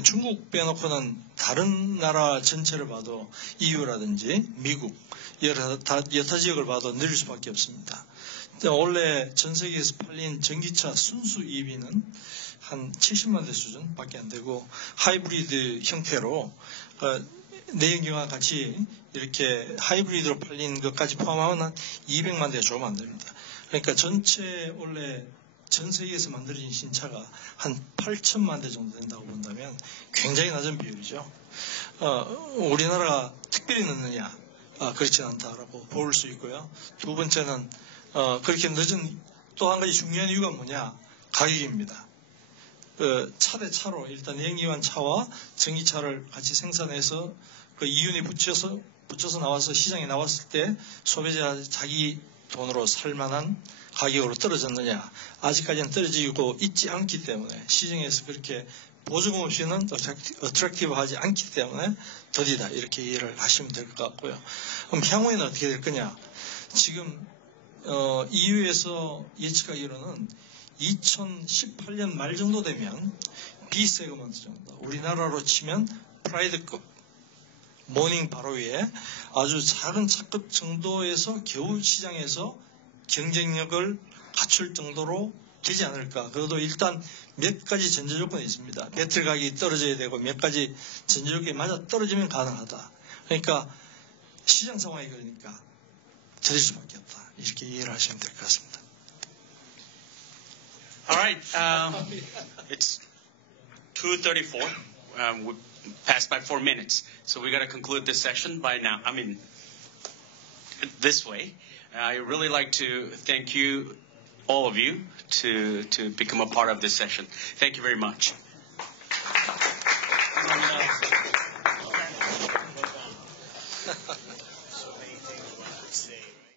중국 빼놓고는 다른 나라 전체를 봐도 EU라든지 미국 여타 지역을 봐도 느릴 수밖에 없습니다. 원래 전 세계에서 팔린 전기차 순수 EV는 한 70만 대 수준밖에 안 되고, 하이브리드 형태로 내연기관 같이 이렇게 하이브리드로 팔린 것까지 포함하면 한 200만 대 조금 안 됩니다. 그러니까 전체 원래 전 세계에서 만들어진 신차가 한 8천만 대 정도 된다고 본다면 굉장히 낮은 비율이죠. 우리나라가 특별히 늦느냐? 그렇지 않다라고 볼 수 있고요. 두 번째는 그렇게 늦은 또 한 가지 중요한 이유가 뭐냐? 가격입니다. 차 대 차로 일단 내연기관 차와 전기차를 같이 생산해서 이윤이 붙여서 나와서 시장에 나왔을 때 소비자 자기 돈으로 살 만한 가격으로 떨어졌느냐? 아직까지는 떨어지고 있지 않기 때문에, 시중에서 그렇게 보조금 없이는 어트랙티브하지 않기 때문에 더디다, 이렇게 이해를 하시면 될 것 같고요. 그럼 향후에는 어떻게 될 거냐? 지금 EU에서 예측하기로는 2018년 말 정도 되면 B 세그먼트 정도, 우리나라로 치면 프라이드급, 모닝 바로 위에 아주 작은 차급 정도에서 겨우 시장에서 경쟁력을 갖출 정도로 되지 않을까. 그래도 일단 몇 가지 전제 조건이 있습니다. 배터리 가격이 떨어져야 되고 몇 가지 전제 조건이 맞아 떨어지면 가능하다. 그러니까 시장 상황이 그러니까 더딜 수밖에 없다. 이렇게 이해를 하시면 될 것 같습니다. All right. It's 2:34. We passed by 4 minutes. So we got to conclude this session by now. I mean, this way. I really like to thank you, all of you, to become a part of this session. Thank you very much. So many things we could say, right?